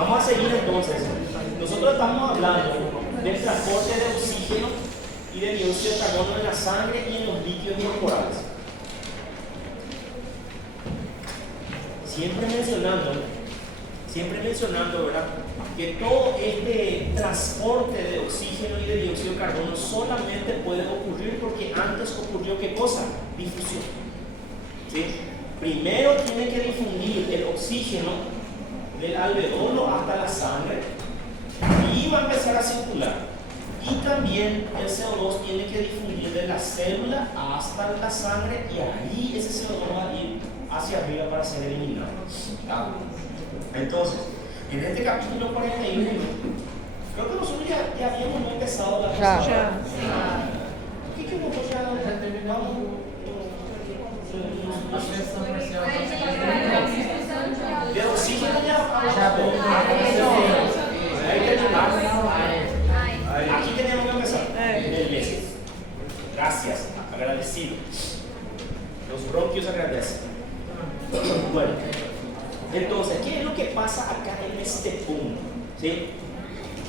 Vamos a seguir entonces. Nosotros estamos hablando del transporte de oxígeno y de dióxido de carbono en la sangre y en los líquidos corporales. Siempre mencionando, ¿verdad?, que todo este transporte de oxígeno y de dióxido de carbono solamente puede ocurrir porque antes ocurrió ¿qué cosa? Difusión. ¿Sí? Primero tiene que difundir el oxígeno del alveolo hasta la sangre y va a empezar a circular. Y también el CO2 tiene que difundir de la célula hasta la sangre y ahí ese CO2 va a ir hacia arriba para ser eliminado. Entonces, en este capítulo 41, creo que nosotros ya habíamos empezado la presentación. ¿Qué que nosotros ya terminamos? De oxígeno ya ahí terminamos. Aquí tenemos que empezar. El mes. Gracias, agradecido. Los bronquios agradecen. Bueno, entonces, ¿qué es lo que pasa acá en este punto? ¿Sí?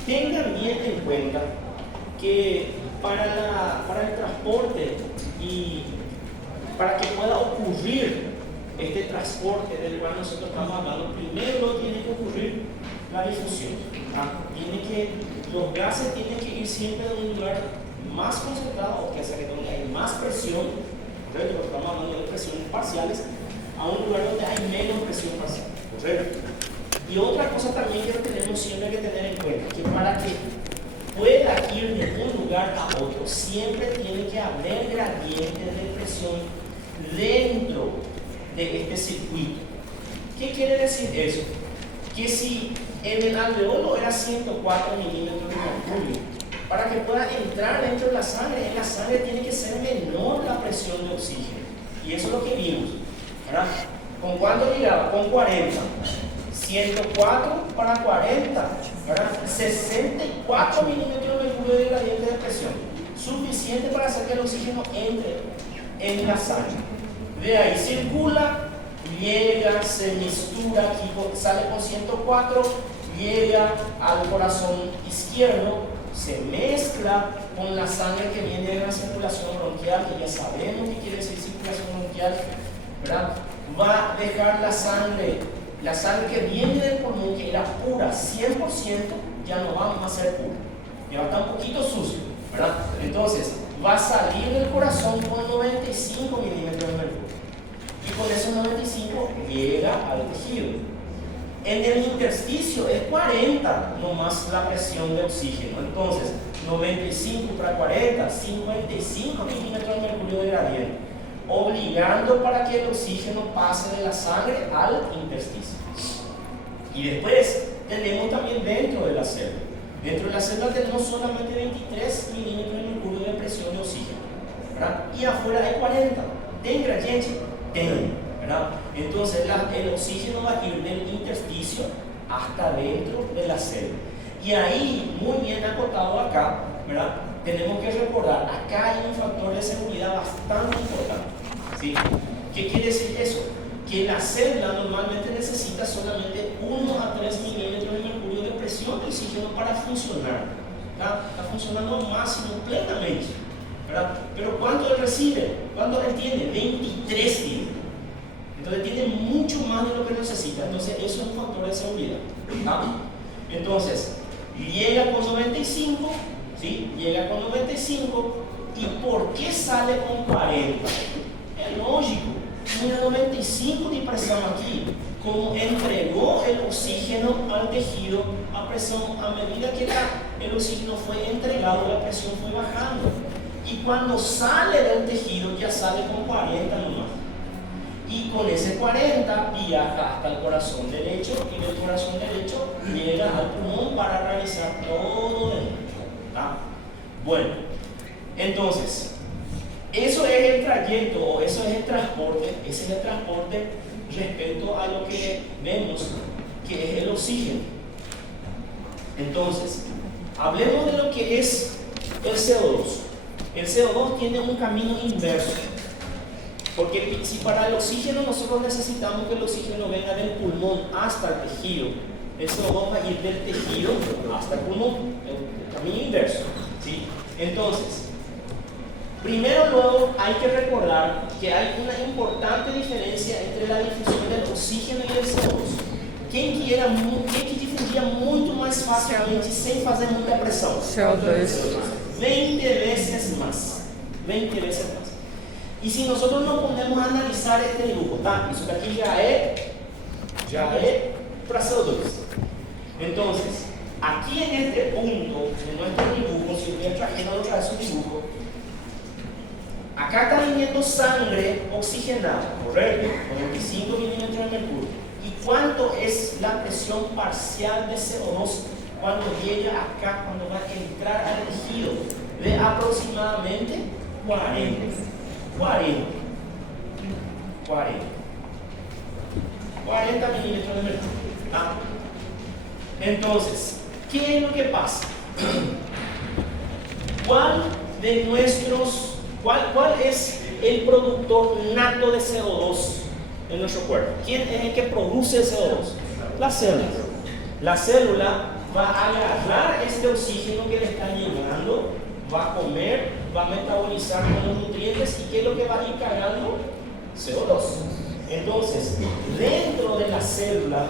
Tengan bien en cuenta que para el transporte y para que pueda ocurrir este transporte del cual nosotros estamos hablando, primero tiene que ocurrir la difusión. Los gases tienen que ir siempre a un lugar más concentrado, o sea, donde hay más presión, ¿correcto? Porque estamos hablando de presiones parciales, a un lugar donde hay menos presión parcial, ¿correcto? Y otra cosa también que tenemos siempre que tener en cuenta, que para que pueda ir de un lugar a otro, siempre tiene que haber gradientes de presión dentro de este circuito. ¿Qué quiere decir eso? Que si en el alveolo era 104 milímetros de mercurio, para que pueda entrar dentro de la sangre, en la sangre tiene que ser menor la presión de oxígeno. Y eso es lo que vimos, ¿verdad? ¿Con cuánto llegaba? Con 40. 104 para 40, ¿verdad? 64 milímetros de mercurio de gradiente de presión. Suficiente para hacer que el oxígeno entre en la sangre. De ahí circula, llega, se mistura, aquí sale con 104, llega al corazón izquierdo, se mezcla con la sangre que viene de la circulación bronquial, que ya sabemos qué quiere decir circulación bronquial, ¿verdad? Va a dejar la sangre que viene del pulmón, que era pura, 100%, ya no va a ser pura, ya va a estar un poquito sucio, ¿verdad? Entonces, va a salir del corazón con 95 milímetros de mercurio. Y con esos 95 llega al tejido. En el intersticio es 40 nomás la presión de oxígeno. Entonces, 95 para 40, 55 milímetros de mercurio de gradiente, obligando para que el oxígeno pase de la sangre al intersticio. Y después tenemos también dentro de la célula. Dentro de la célula tenemos solamente 23 milímetros de mercurio de presión de oxígeno, ¿verdad? Y afuera hay 40. ¿Ten gradiente? Ten, ¿verdad? Entonces el oxígeno va a ir del intersticio hasta dentro de la célula. Y ahí, muy bien acotado acá, ¿verdad? Tenemos que recordar, acá hay un factor de seguridad bastante importante, ¿sí? ¿Qué quiere decir eso? Que la célula normalmente necesita solamente 1 a 3 milímetros de mercurio de presión de oxígeno para funcionar, ¿verdad? Está funcionando al máximo plenamente, ¿verdad? Pero ¿cuánto él recibe? ¿Cuánto él tiene? 23 milímetros. Entonces tiene mucho más de lo que necesita. Entonces eso es un factor de seguridad, ¿verdad? Entonces llega con 95, ¿sí? Llega con 95. ¿Y por qué sale con 40? Es lógico. Tiene 95 de presión aquí. Como entregó el oxígeno al tejido a presión, a medida que el oxígeno fue entregado, la presión fue bajando. Y cuando sale del tejido ya sale con 40 nomás. Y con ese 40 viaja hasta el corazón derecho y del corazón derecho llega al pulmón para realizar todo de nuevo. Bueno, entonces, eso es el trayecto o eso es el transporte, ese es el transporte respecto a lo que vemos que es el oxígeno. Entonces, hablemos de lo que es el CO2. El CO2 tiene un camino inverso. Porque si para el oxígeno nosotros necesitamos que el oxígeno venga del pulmón hasta el tejido, el CO2 va a ir del tejido hasta el pulmón, el camino inverso, ¿sí? Entonces, primero luego hay que recordar que hay una importante diferencia entre la difusión del oxígeno y del CO2. Quem que difundia muito mais facilmente sem fazer muita pressão? CO2. 20 veces más. 20 veces más. Y si nosotros nos ponemos a analizar este dibujo, ¿tá? Eso que aquí ya es para CO2. Entonces, aquí en este punto de nuestro dibujo, si voy a traer otra vez un dibujo, acá está viniendo sangre oxigenada, ¿correcto? 95 milímetros de mercurio. ¿Y cuánto es la presión parcial de CO2 cuando llega acá, cuando va a entrar al tejido? De aproximadamente 40 milímetros de mercurio. ¿Ah? Entonces, ¿qué es lo que pasa? ¿Cuál es el productor nato de CO2 en nuestro cuerpo? ¿Quién es el que produce el CO2? La célula. La célula va a agarrar este oxígeno que le está llegando, va a comer, va a metabolizar con los nutrientes, y ¿qué es lo que va a ir cargando? CO2. Entonces, dentro de la célula,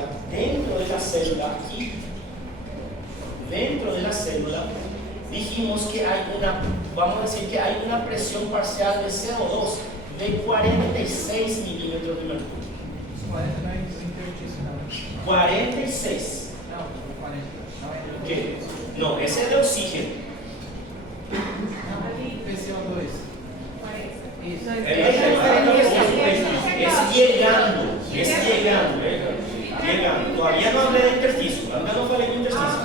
dijimos que hay una presión parcial de CO2 de 46 milímetros de mercurio. 46. ¿Qué? No, ese es de oxígeno. Es llegando. Todavía no hablé de intersticio, no falei de intersticio.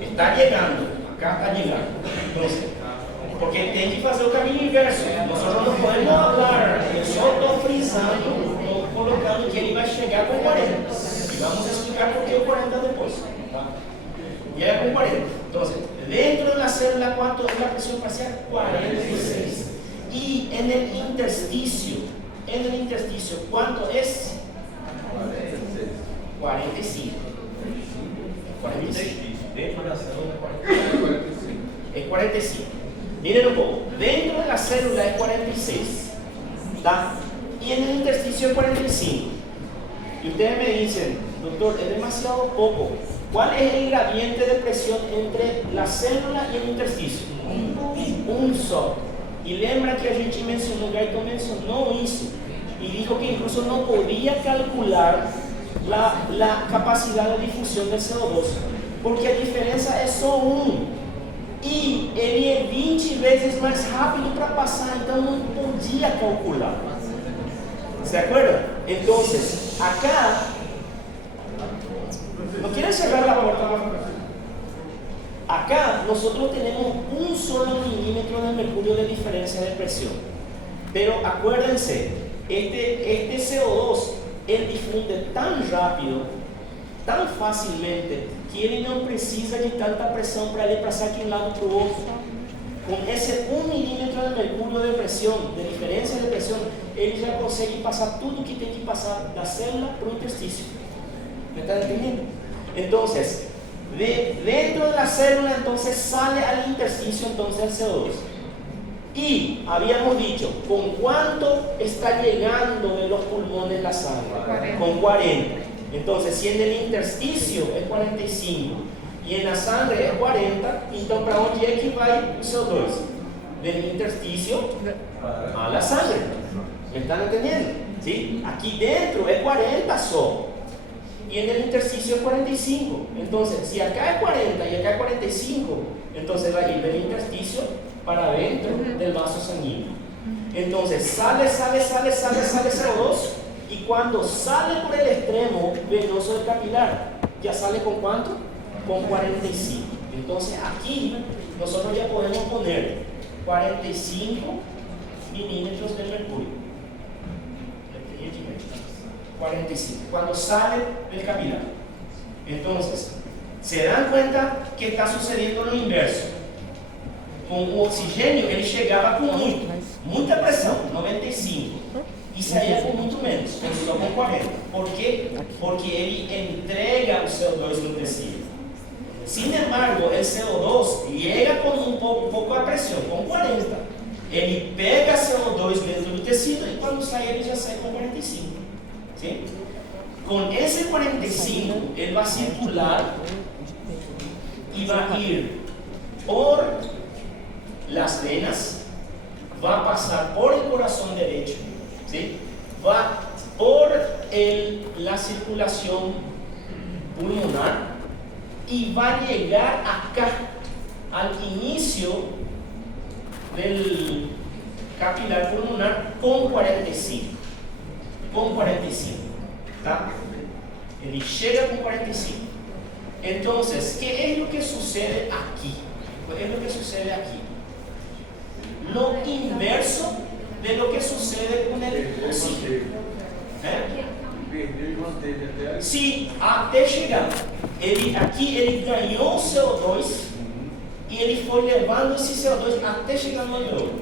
Está llegando, acá está llegando. Entonces, porque tem que fazer o caminho inverso. Nosotros no podemos hablar, eu só estou frisando, estou colocando que ele vai chegar com 40. E vamos explicar por que o 40 depois. Tá? Llega con 40. Entonces, dentro de la célula, ¿cuánto es la presión parcial? 46. Y en el intersticio, ¿cuánto es? 45. 45. Dentro de la célula es 45. Miren un poco. Dentro de la célula es 46. ¿Tá? Y en el intersticio es 45. Y ustedes me dicen, doctor, es demasiado poco. ¿Cuál es el gradiente de presión entre la célula y el intersticio? Un só. Y lembra que a gente mencionó, Gaito mencionó eso, y dijo que incluso no podía calcular la capacidad de difusión del CO2, porque a diferencia es só 1. Y él es 20 veces más rápido para pasar, entonces no podía calcular. ¿Se acuerdan? Entonces, acá, ¿no quieren cerrar la puerta? Acá nosotros tenemos un solo milímetro de mercurio de diferencia de presión. Pero acuérdense, este CO2, él difunde tan rápido, tan fácilmente, que ele não precisa de tanta pressão para ele passar de um lado para o outro. Com esse 1 milímetro de mercúrio de pressão, de diferença de pressão, ele já consegue passar tudo que tem que passar da célula para o interstício. ¿Me están entendiendo? Entonces, dentro de la célula, entonces sale al intersticio entonces el CO2. Y habíamos dicho, ¿con cuánto está llegando de los pulmones la sangre? 40. Con 40. Entonces, si en el intersticio es 45 y en la sangre es 40, entonces ¿para dónde es que va el CO2? Del intersticio a la sangre. ¿Me están entendiendo? ¿Sí? Aquí dentro es 40 solo. Y en el intersticio es 45. Entonces, si acá es 40 y acá es 45, entonces va a ir del intersticio para adentro del vaso sanguíneo. Entonces, sale CO2, y cuando sale por el extremo venoso del capilar, ¿ya sale con cuánto? Con 45. Entonces, aquí nosotros ya podemos poner 45 milímetros de mercurio. 45, cuando sale del capilar. Entonces, se dan cuenta que está sucediendo lo inverso. Con o oxigênio, ele chegava com muita pressão, 95. e saía com muito menos, só com 40. Por quê? Porque ele entrega o CO2 no tecido. Sin embargo, o CO2 chega com um pouco a pressão, com 40. Ele pega CO2 dentro do tecido e quando sai ele já sai com 45. ¿Sí? Com esse 45, ele vai circular e vai ir por las venas, vai passar por el corazón derecho, ¿sí? Va por la circulación pulmonar y va a llegar acá al inicio del capilar pulmonar con 45. Con 45, ¿tá? Ele llega con 45. Entonces, ¿qué es lo que sucede aquí? ¿Qué es lo que sucede aquí? Lo inverso de lo que sucede con el oxígeno. Se até chegar, aqui ele ganhou CO2 e ele foi levando esse CO2 até chegar no alveolo.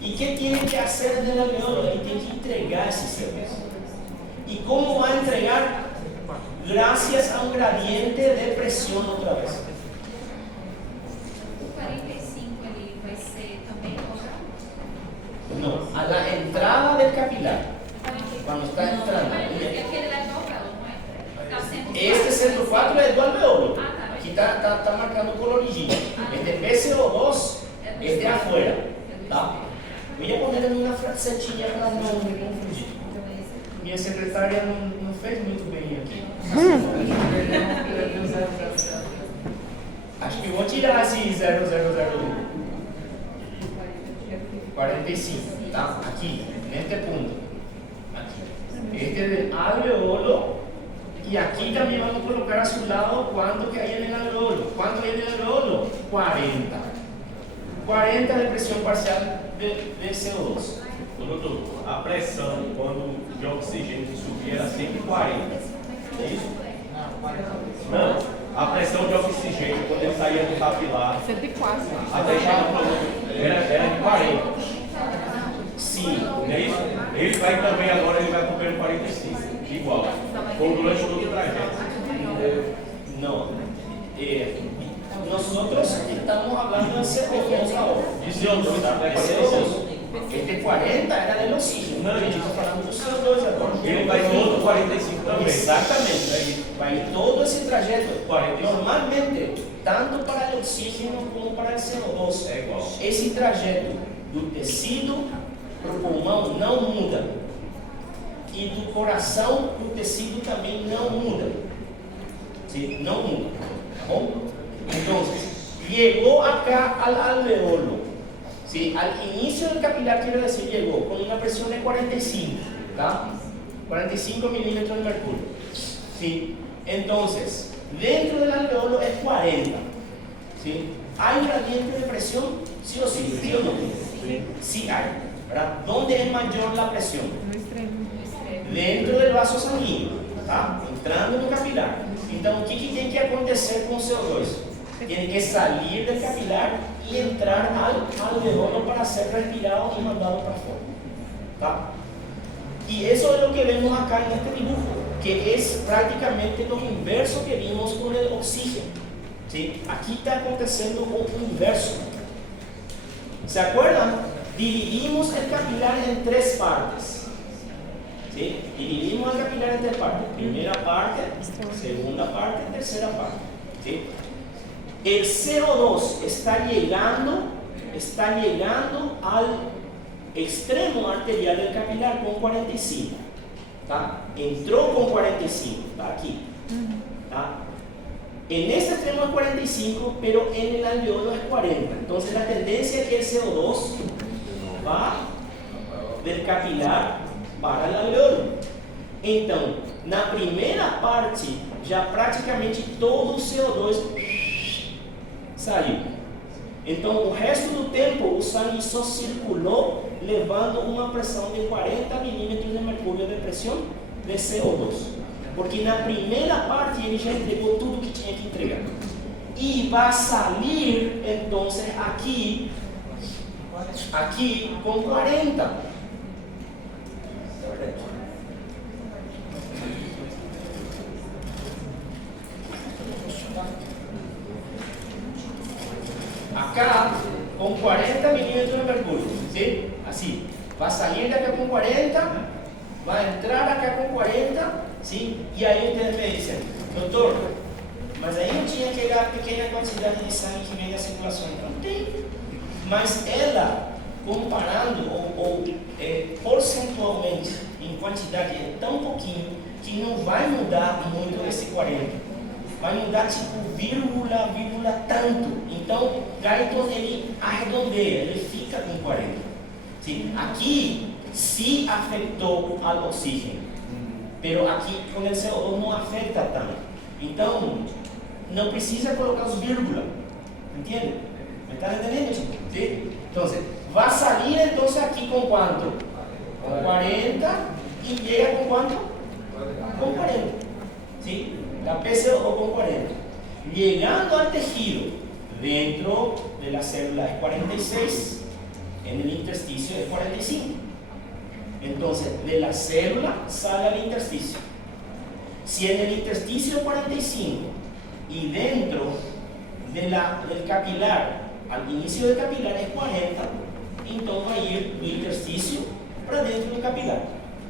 E o que tem que fazer no alveolo? Ele tem que entregar esse CO2. E como vai entregar? Graças a um gradiente de pressão outra vez. O 45 ele vai ser também dobrado? Não, a la entrada del capilar. Quando está entrando. Este centro 4 é do alveolo. Aqui está marcando o coloridinho. Este PCO2 é de afuera. Tá? Voy a poner en una setinha para não me confundir. Minha secretária não fez muito bem aqui. Acho que vou tirar esse 0001. 45, tá? Aqui, neste ponto. Aqui. Este é del alveolo. Y aquí también vamos a colocar a su lado cuánto que hay en el alveolo. ¿Cuánto hay en el alveolo? 40. 40 de pressão parcial de CO2. Doutor, a pressão quando de oxigênio subir era 140. É isso? Não. A pressão de oxigênio quando ele saía do capilar 104. até chegar no produto era de 40. Sim. Não é isso? Ele vai também agora, ele vai acompanhando 45. Igual. Ou durante todo o trajeto. Não. Nosotros estamos hablando de CO2 ahora. De CO2, tá? De CO2. Este 40 era del oxígeno. Não, a gente está falando do CO2 agora. Ele vai em outro 45 também. Exatamente. Vai todo esse trajeto. Normalmente, tanto para o oxígeno como para o CO2, é igual. Esse trajeto do tecido para o pulmão não muda. E do coração para o tecido também não muda. ¿Sí? Não muda. Tá bom? Entonces, llegó acá al alveolo. ¿Sí? Al inicio del capilar, quiero decir, llegó con una presión de 45, ¿tá? 45 milímetros de mercurio. ¿Sí? Entonces, dentro del alveolo es 40. ¿Sí? ¿Hay un gradiente de presión? ¿Sí o sí? ¿Sí o no? Sí hay. ¿Verdad? ¿Dónde es mayor la presión? Dentro del vaso sanguíneo, tá? Entrando no capilar. Então, o que tem que acontecer com o CO2? Tem que sair do capilar e entrar al alveolo para ser respirado e mandado para fora. Tá? E isso é o que vemos acá neste dibujo, que é praticamente o inverso que vimos com o oxígeno. ¿Sí? Aqui está acontecendo o inverso. ¿Se acuerdan? Dividimos o capilar em 3 partes. ¿Sí? Dividimos el capilar en 3 partes. Primera parte, segunda parte, tercera parte. ¿Sí? El CO2 está llegando al extremo arterial del capilar con 45. ¿Tá? Entró con 45, está aquí. ¿Tá? En este extremo es 45, pero en el alveolo es 40. Entonces la tendencia es que el CO2 va del capilar para o alveolo. Então, na primeira parte, já praticamente todo o CO2 saiu. Então, o resto do tempo, o sangue só circulou, levando uma pressão de 40 milímetros de mercúrio de pressão de CO2. Porque na primeira parte, ele já entregou tudo que tinha que entregar. E vai sair, então, aqui com 40. acá con 40 milímetros de mercurio, ¿sí? Así, va a salir de acá con 40, va a entrar acá con 40, ¿sí? Y aí ustedes me dicen, doutor, mas aí não tinha aquela pequena quantidade de sangue que vem da circulação. Não tem. Mas ela, comparando ou porcentualmente em quantidade, é tão pouquinho que não vai mudar muito esse 40. Vai mudar tipo vírgula tanto. Então, Guyton ele arredondeia, ele fica com 40. Sim? Aqui se afetou ao oxígeno, mas aqui com o CO2 não afeta tanto. Então, não precisa colocar os vírgulas, entende? ¿Me están entendiendo, chicos? ¿Sí? Entonces, va a salir entonces aquí con cuánto? Con 40 y llega con cuánto? Con 40. ¿Sí? La PCO2 con 40. Llegando al tejido, dentro de la célula es 46, en el intersticio es 45. Entonces, de la célula sale al intersticio. Si en el intersticio es 45 y dentro del capilar, al inicio del capilar es 40, entonces va a ir del intersticio para dentro del capilar.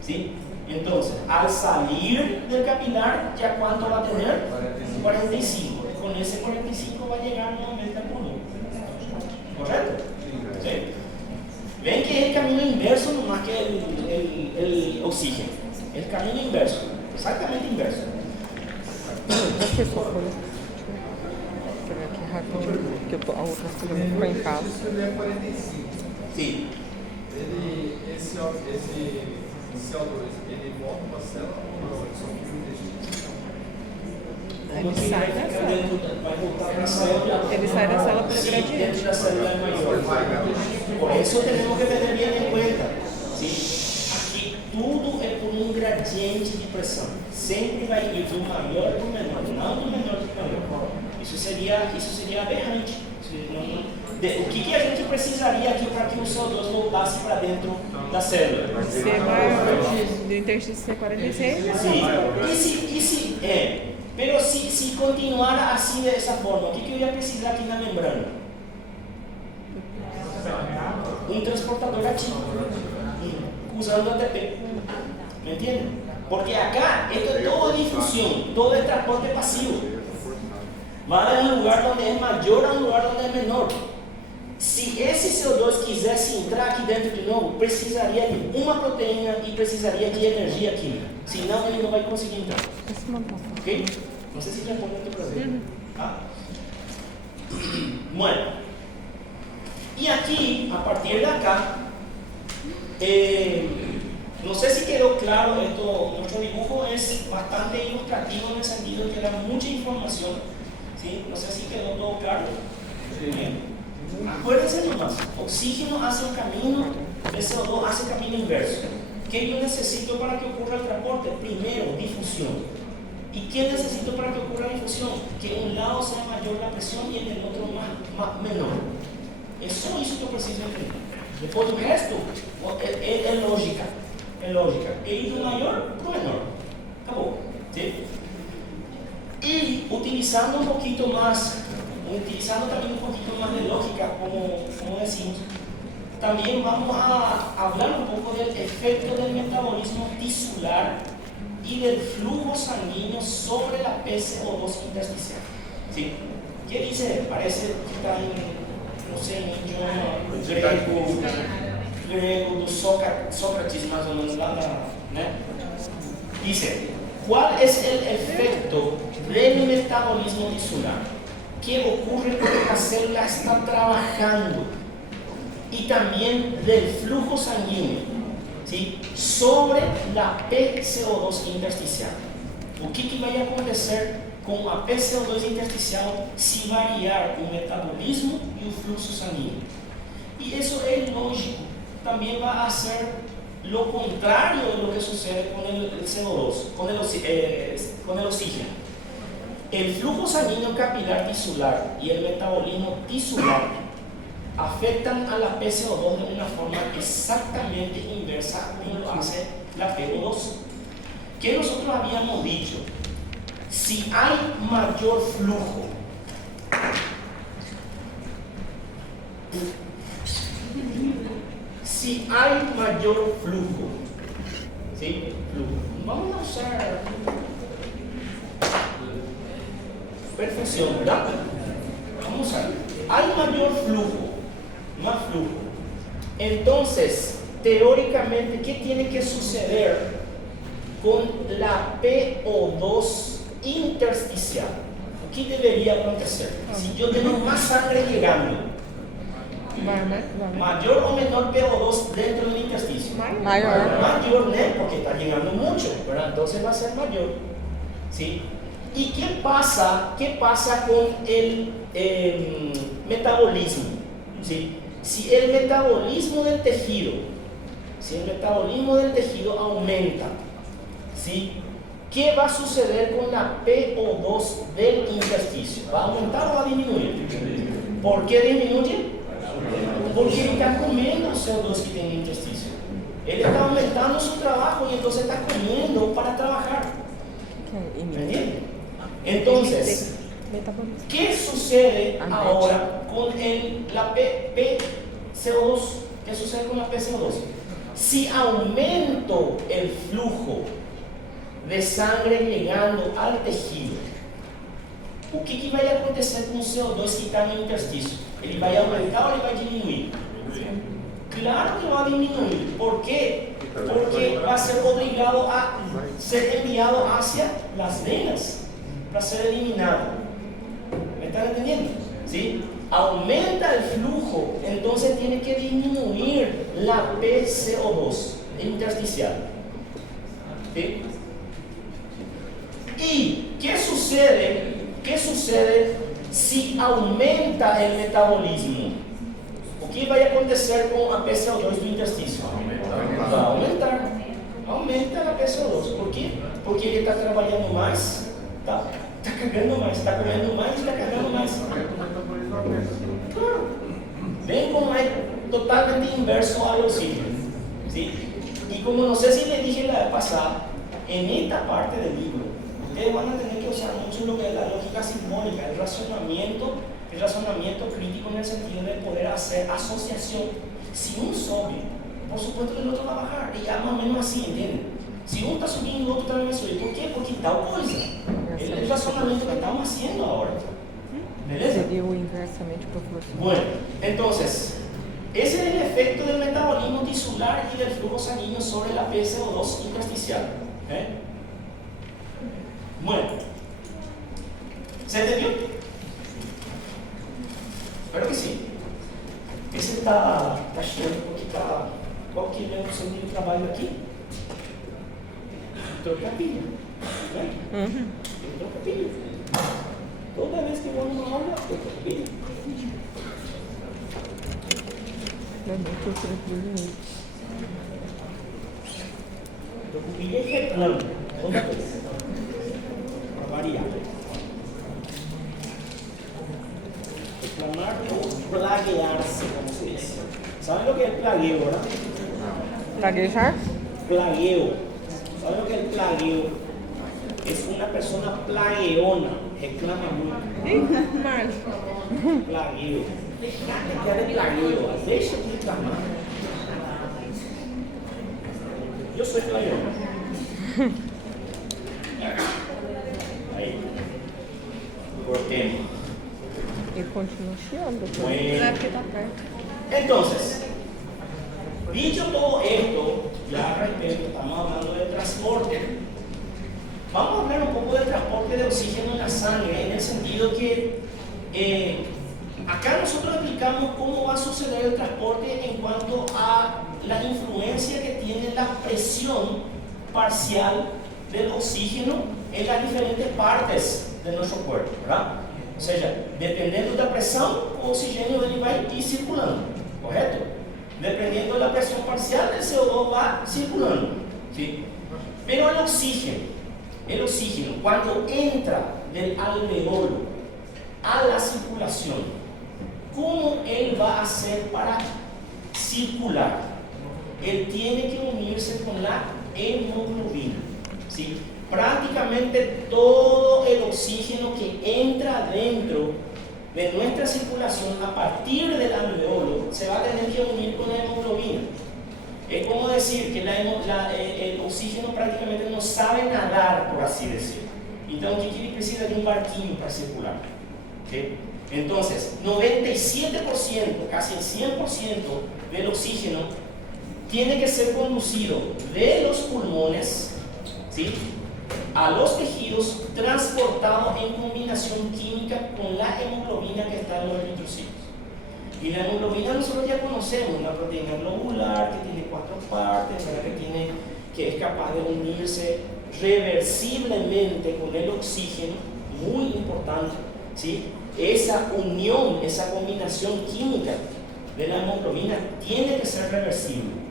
¿Sí? Entonces, al salir del capilar, ¿ya cuánto va a tener? 45. Con ese 45 va a llegar nuevamente al pulmón. ¿Correcto? ¿Sí? Ven que es el camino inverso no más que el oxígeno. El camino inverso, exactamente inverso. Que a outra ficou em casa. Ele é 45. Sim. Esse CO2, ele volta para a célula ou não? Ele só fica no intestino? Ele sai da célula. Vai voltar para a célula. Ele sai da célula pelo gradiente. Dentro da célula é maior. Por isso temos que ter bem em conta. ¿Sí? Aqui tudo é por um gradiente de pressão. Sempre vai ir do maior para o menor, não do menor para o maior. Isso seria aberrante. O que a gente precisaria aqui para que o CO2 voltasse para dentro da célula? Ser maior do intestino ser 46? Sim. Pero se continuar assim dessa forma, o que eu ia precisar aqui na membrana? Um transportador ativo, usando ATP. ¿Me entienden? Porque acá esto es todo difusión, todo es transporte pasivo. Va de un lugar donde es mayor a un lugar donde es menor. Se esse CO2 quisesse entrar aqui dentro de novo, precisaria de uma proteína e precisaria de energia química. Senão ele não vai conseguir entrar. ¿Ok? No sé si ya ponen tu problema. ¿Ah? Bueno. Y aquí, a partir de acá, no sé si quedó claro esto. Nuestro dibujo es bastante ilustrativo en el sentido que da mucha información. ¿Sí? No sé si quedó todo claro. Bien. Acuérdense nomás, oxígeno hace el camino, el CO2 hace el camino inverso. ¿Qué yo necesito para que ocurra el transporte? Primero, difusión. ¿Y qué necesito para que ocurra la difusión? Que en un lado sea mayor la presión y en el otro más menor. Es solo eso que yo preciso entender. Después el resto es lógica. Es lógica. Ir do mayor pro menor. Acabó. ¿Sí? Y utilizando un poquito más, utilizando también un poquito más de lógica, como decimos, también vamos a hablar un poco del efecto del metabolismo tisular y del flujo sanguíneo sobre la PCO2 intersticial. ¿Sí? ¿Qué dice? Parece que está en, no sé, en idioma grego do Sócrates, más o menos, ¿no? Dice, ¿cuál es el efecto del metabolismo tisular? ¿Qué ocurre cuando la célula está trabajando? Y también del flujo sanguíneo, ¿sí? Sobre la PCO2 intersticial. O que vai acontecer com a PCO2 intersticial se variar o metabolismo e o fluxo sanguíneo? Y eso es lógico. También va a ser lo contrario de lo que sucede con el CO2, con el oxígeno. El flujo sanguíneo capilar tisular y el metabolismo tisular afectan a la PCO2 de una forma exactamente inversa como lo hace la PO2. Que nosotros habíamos dicho, si hay mayor flujo, Si hay mayor flujo, ¿sí? Flujo. Vamos a usar perfección, ¿verdad? Vamos a ver. Hay mayor flujo, más flujo. Entonces, teóricamente, ¿qué tiene que suceder con la PO2 intersticial? ¿Qué debería acontecer? Si yo tengo más sangre llegando, mayor o menor PO2 dentro del intersticio. Mayor. Mayor, ¿no? Porque está llegando mucho, ¿verdad? Entonces va a ser mayor. ¿Sí? ¿Y qué pasa con el metabolismo? ¿Sí? Si el metabolismo del tejido aumenta, ¿sí? ¿Qué va a suceder con la PO2 del intersticio? ¿Va a aumentar o va a disminuir? ¿Por qué disminuye? Porque él está comiendo CO2 que tiene el intersticio. Él está aumentando su trabajo y entonces está comiendo para trabajar. ¿Me entiendes? Entonces, ¿qué sucede ahora con la PCO2? ¿Qué sucede con la PCO2? Si aumento el flujo de sangre llegando al tejido, ¿qué va a acontecer con o CO2 que está en el intersticio? ¿Ele vai aumentar o ele vai diminuir? Claro que va a disminuir. ¿Por qué? Porque va a ser obligado a ser enviado hacia las venas para ser eliminado. ¿Me están entendiendo? ¿Sí? Aumenta el flujo, entonces tiene que disminuir la PCO2 intersticial. ¿Sí? ¿Y qué sucede? ¿Qué sucede si aumenta el metabolismo? O que vai acontecer com a PCO2 do intestino? Vai aumentar. Aumenta a PCO2. Por quê? Porque ele está trabalhando mais, está cagando mais, está comendo mais e está cagando mais. Claro. Bem como é totalmente inverso ao oxígeno. ¿Sí? Y como no sé si le dije la vez pasada, en esta parte del libro, ustedes van a tener que usar mucho lo que es la lógica simbólica, el razonamiento crítico en el sentido de poder hacer asociación. Si uno sube, por supuesto que el otro va a bajar, y ya más o menos así, ¿entienden? Si uno está subiendo, el otro también va a subir. ¿Por qué? Porque tal cosa. El razonamiento que estamos haciendo ahora. ¿Beleza? Seria o inversamente proporcional. Bueno, entonces, ese es el efecto del metabolismo tisular y del flujo sanguíneo sobre la PCO2 intersticial. Bueno, ¿se entendió? Espero que sí. Esse está cheio porque está. Qual que é o seu trabalho aqui? Trocar pilha. Né? Trocar pilha. Toda vez que eu vou numa aula, eu troco pilha. Realmente eu queria prevenir. Troco pilha e reclamo. Toda vez. Para variar. Reclamar ou plaguear-se, como se diz. ¿Saben lo que es plagueo, verdad? Plaguejar? Plagueo. ¿Saben lo que es plagueo? Es una persona plagueona, reclama mucho. Mal. Plagueo. Déjate que hable plagueo, deixa de reclamar. Yo soy plagueona. Ahí. Cortemos. E continua chiando. Bueno. É porque tá perto. Entonces, dicho todo esto, ya respecto, estamos hablando del transporte. Vamos a hablar un poco del transporte de oxígeno en la sangre, en el sentido que acá nosotros explicamos cómo va a suceder el transporte en cuanto a la influencia que tiene la presión parcial del oxígeno en las diferentes partes de nuestro cuerpo, ¿verdad? Ou seja, dependendo da pressão, o oxigênio ele vai ir circulando, correto? Dependendo da pressão parcial, o CO2 vai circulando, ¿sí? Pero el oxígeno, cuando entra del alveolo a la circulación, ¿cómo él va a hacer para circular? Él tiene que unirse con la hemoglobina, ¿sí? Prácticamente todo el oxígeno que entra dentro de nuestra circulación a partir del alveolo se va a tener que unir con la hemoglobina. Es como decir que el oxígeno prácticamente no sabe nadar, por así decirlo. Então, o que precisa de un barquinho para circular? ¿Sí? Entonces, 97%, casi el 100% del oxígeno tiene que ser conducido de los pulmones, ¿sí?, a los tejidos, transportado en combinación química con la hemoglobina que está en los eritrocitos. Y la hemoglobina nosotros ya conocemos, una proteína globular que tiene 4 partes, que es capaz de unirse reversiblemente con el oxígeno, muy importante, ¿sí? Esa unión, esa combinación química de la hemoglobina tiene que ser reversible.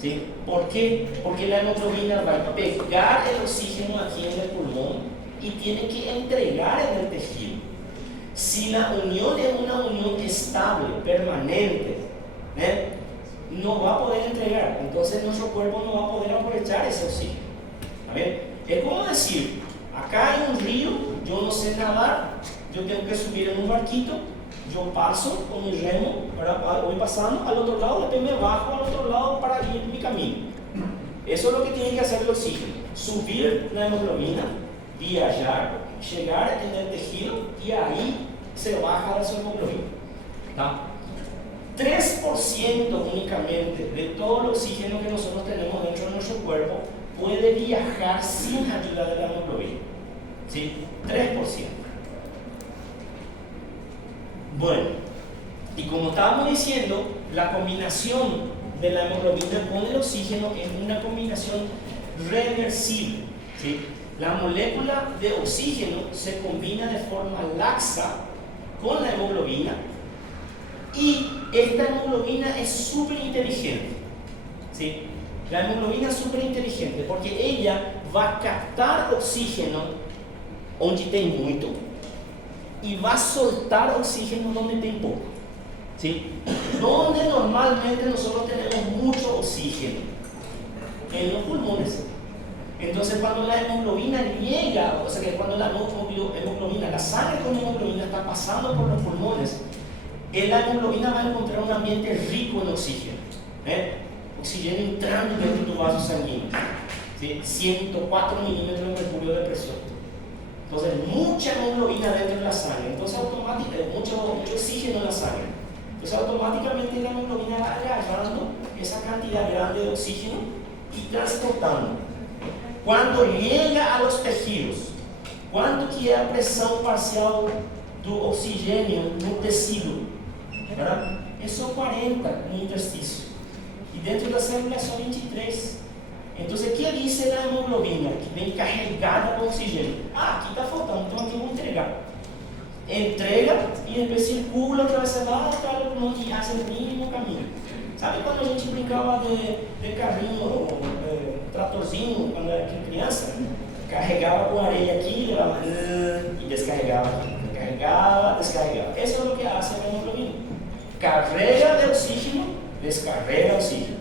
¿Sí? ¿Por qué? Porque la hemoglobina va a pegar el oxígeno aquí en el pulmón y tiene que entregar en el tejido. Si la unión es una unión estable, permanente, no va a poder entregar, entonces nuestro cuerpo no va a poder aprovechar ese oxígeno. Es como decir, acá hay un río, yo no sé nadar, yo tengo que subir en un barquito, yo paso con mi remo, voy pasando al otro lado, después me bajo al otro lado para ir mi camino. Eso es lo que tiene que hacer el oxígeno: subir la hemoglobina, viajar, llegar en el tejido y ahí se baja la hemoglobina. ¿Tá? 3% únicamente de todo el oxígeno que nosotros tenemos dentro de nuestro cuerpo puede viajar sin ayuda de la hemoglobina. ¿Sí? 3%. Bueno, y como estábamos diciendo, la combinación de la hemoglobina con el oxígeno es una combinación reversible, ¿sí? La molécula de oxígeno se combina de forma laxa con la hemoglobina y esta hemoglobina es súper inteligente, ¿sí? La hemoglobina es súper inteligente porque ella va a captar oxígeno onde tem muito y va a soltar oxígeno donde tem poco, ¿sí? Donde normalmente nosotros tenemos mucho oxígeno, en los pulmones. Entonces cuando la hemoglobina llega, o sea que cuando la hemoglobina, la sangre con hemoglobina está pasando por los pulmones, la hemoglobina va a encontrar un ambiente rico en oxígeno, oxígeno entrando dentro de tu vaso sanguíneo, ¿sí? 104 milímetros de mercurio de presión. Entonces, mucha hemoglobina dentro de la sangre, entonces automáticamente, mucho oxígeno en la sangre. Entonces, automáticamente la hemoglobina va agarrando esa cantidad grande de oxígeno y transportando. Cuando llega a los tejidos, ¿cuánto que es a pressão parcial do oxigênio no tecido? ¿Verdad? Es 40 no interstício. Y dentro de la célula son 23. Entonces, ¿qué dice la hemoglobina? Que vem carregada con oxígeno. Aquí está faltando, então aqui eu vou entregar. Entrega e depois circula otra vez lá atrás do pulmão e hace o mínimo caminho. Sabe quando a gente brincava de carrinho, tratorzinho, quando era criança? Carregava com areia aqui, levava e descarregava aqui. Carregava, descarregava. Eso es lo que hace la hemoglobina. Carrega de oxígeno, descarrega oxígeno.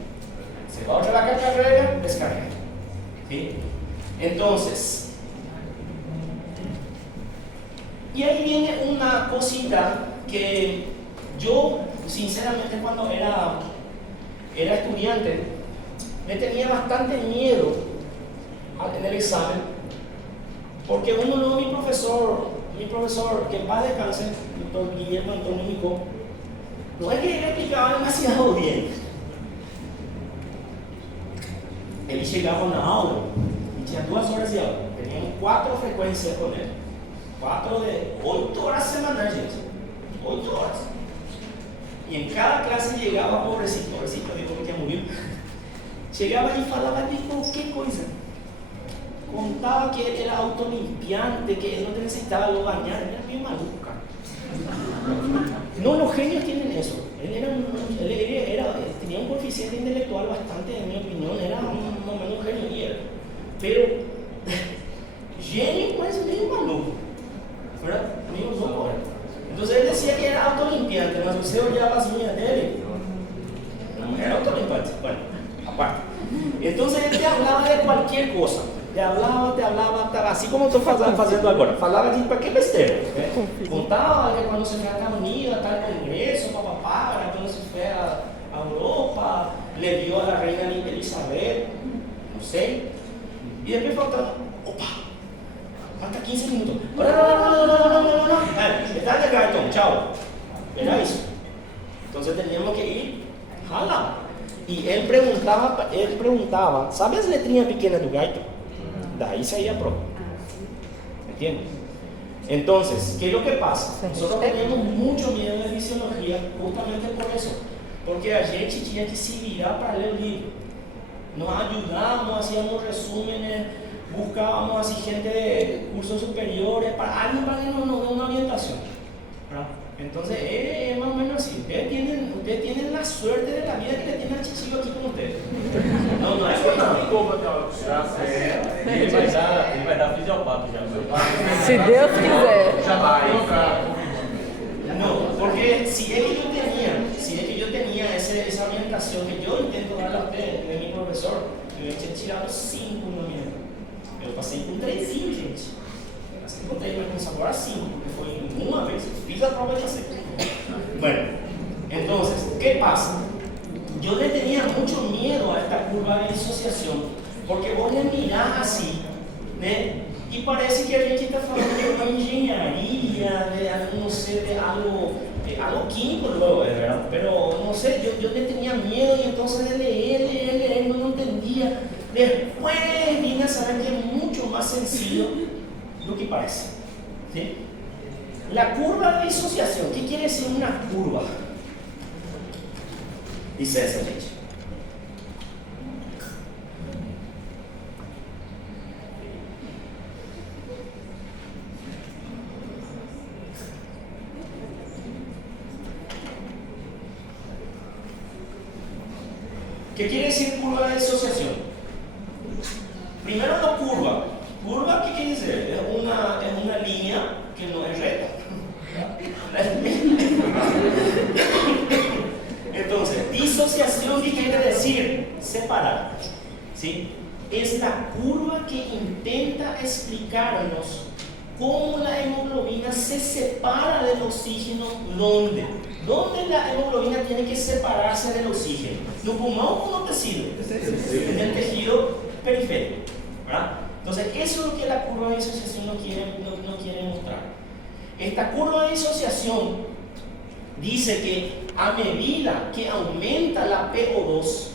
Se va otra vez, carrega, descarga. ¿Sí? Entonces, y ahí viene una cosita que yo, sinceramente, cuando era estudiante, me tenía bastante miedo en el examen, porque mi profesor, que en paz descanse, el doctor Guillermo Antonio Micó, no es que él explicaba demasiado bien. Ele chegava na aula e tinha 2 horas de aula. Teníamos 4 frequências com ele. 4 de 8 horas semanais, gente. 8 horas. E em cada classe chegava, pobrecito, digo que tinha morrido. Chegava e falava de qualquer coisa. Contava que ele era autolimpiante, que ele não necesitava lo bañar. Ele era meio maluco, cara. No, los genios tienen eso. Él tenía un coeficiente intelectual bastante, en mi opinión, era más o menos un genio. Pero, genio, mas meio maluco, ¿verdad? Meio louco. Entonces él decía que era autolimpiante, mas você olhava as unhas dele, no era autolimpiante. Bueno, aparte. Entonces él te hablaba de cualquier cosa. Te hablaba, así como estou fazendo agora. Falava de qualquer besteira. Né? Contava que quando você foi a Estados Unidos, a tal congresso, papapá, quando você foi a Europa, le vio a la reina Elizabeth, não sei. E depois faltando, opa, falta 15 minutos. Não. Está de cartão, tchau. Era isso. Então teníamos que ir ralar. E ele perguntava, sabe as letrinhas pequenas do gaito? Daí saía a prova. ¿Entiendes? Entonces, ¿qué es lo que pasa? Nosotros tenemos mucho miedo de fisiología justamente por eso. Porque a gente tinha que se virar para ler o livro. Nos ayudábamos, hacíamos resúmenes, buscábamos así gente de cursos superiores, para alguien para que nos dé una orientación. ¿Verdad? Entonces, es más o menos así. Ustedes tienen la suerte de la vida que le tienen a Chichigo aquí con ustedes. No é por nada. Ele vai dar fisiopato já. Se Deus quiser. No, porque si es que yo tenía esa orientación que yo intento darle a ustedes, de mi profesor, yo tinha tirado 5 no meu. Eu passei com 3, gente. Passei com 3, mas agora 5, porque foi uma vez. Eu fiz a prova de aceito. Bueno, entonces, ¿qué pasa? Yo le tenía mucho miedo a esta curva de disociación, porque vos le mirás así, ¿né? Y parece que a gente está falando de una engenharia, de, no sé, de algo químico luego, ¿verdad? Pero no sé, yo le tenía miedo y entonces de leer, no entendía. Después vine a saber que es mucho más sencillo lo que parece. ¿Sí? La curva de disociación, ¿qué quiere decir una curva? Dice esa gente. ¿Qué quiere decir curva de disociación? Primero la curva. ¿Curva qué quiere decir? Es una línea que no es recta. Entonces, disociación, ¿qué quiere decir? Separar. ¿Sí? Es la curva que intenta explicarnos cómo la hemoglobina se separa del oxígeno. ¿Dónde? ¿Dónde la hemoglobina tiene que separarse del oxígeno? ¿No pulmón o no tejido? En el tejido periférico. ¿Verdad? Entonces, eso es lo que la curva de disociación no quiere mostrar. Esta curva de disociación dice que a medida que aumenta la PO2,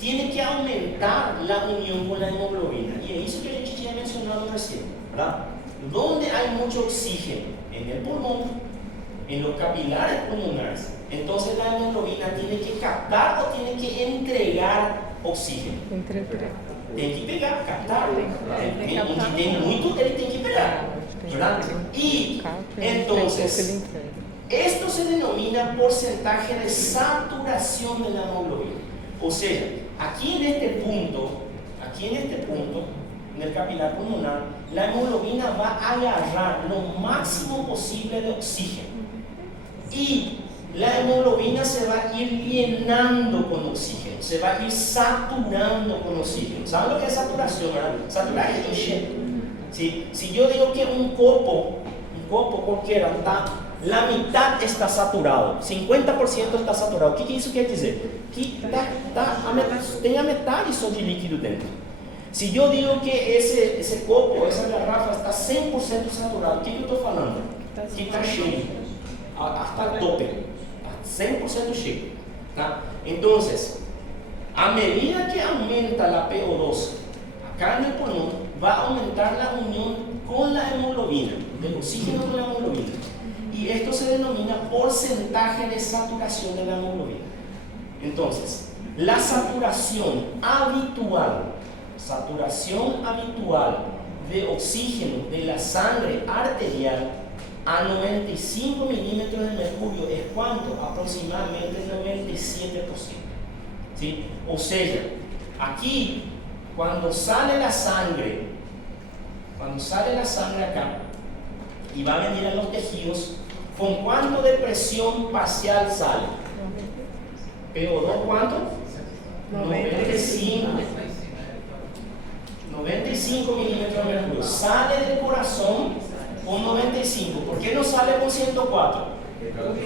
tiene que aumentar la unión con la hemoglobina. Y es eso que a gente tinha mencionado recién, ¿verdad? Donde hay mucho oxígeno, en el pulmón, en los capilares pulmonares, entonces la hemoglobina tiene que captar o tiene que entregar oxígeno. Tem que pegar, captar. Onde tem muito, ele tem que pegar. ¿Verdad? Y entonces, esto se denomina porcentaje de saturación de la hemoglobina. O sea, aquí en este punto, en el capilar pulmonar, la hemoglobina va a agarrar lo máximo posible de oxígeno. Y la hemoglobina se va a ir llenando con oxígeno, se va a ir saturando con oxígeno. ¿Saben lo que es saturación, verdad? Saturar es encher. ¿Sí? Si yo digo que un copo cualquiera, la mitad está saturado, 50% está saturado, ¿qué eso quiere decir? Que tem a metade só de líquido dentro. Si yo digo que ese copo, esa garrafa está 100% saturado, ¿qué yo estoy falando? Que está cheio. Hasta el tope, 100% cheio. ¿Tá? Entonces, a medida que aumenta la PO2 acá en el pulmón, va a aumentar la unión con la hemoglobina, del oxígeno con la hemoglobina. Y esto se denomina porcentaje de saturación de la hemoglobina. Entonces, la saturación habitual de oxígeno de la sangre arterial a 95 milímetros de mercurio es ¿cuánto? Aproximadamente 97%. ¿Sí? O sea, aquí, cuando sale la sangre acá y va a venir a los tejidos, ¿con cuánto de presión parcial sale? ¿PO2 cuánto? 95. 95 milímetros de mercurio. Sale del corazón con 95. ¿Por qué no sale con 104?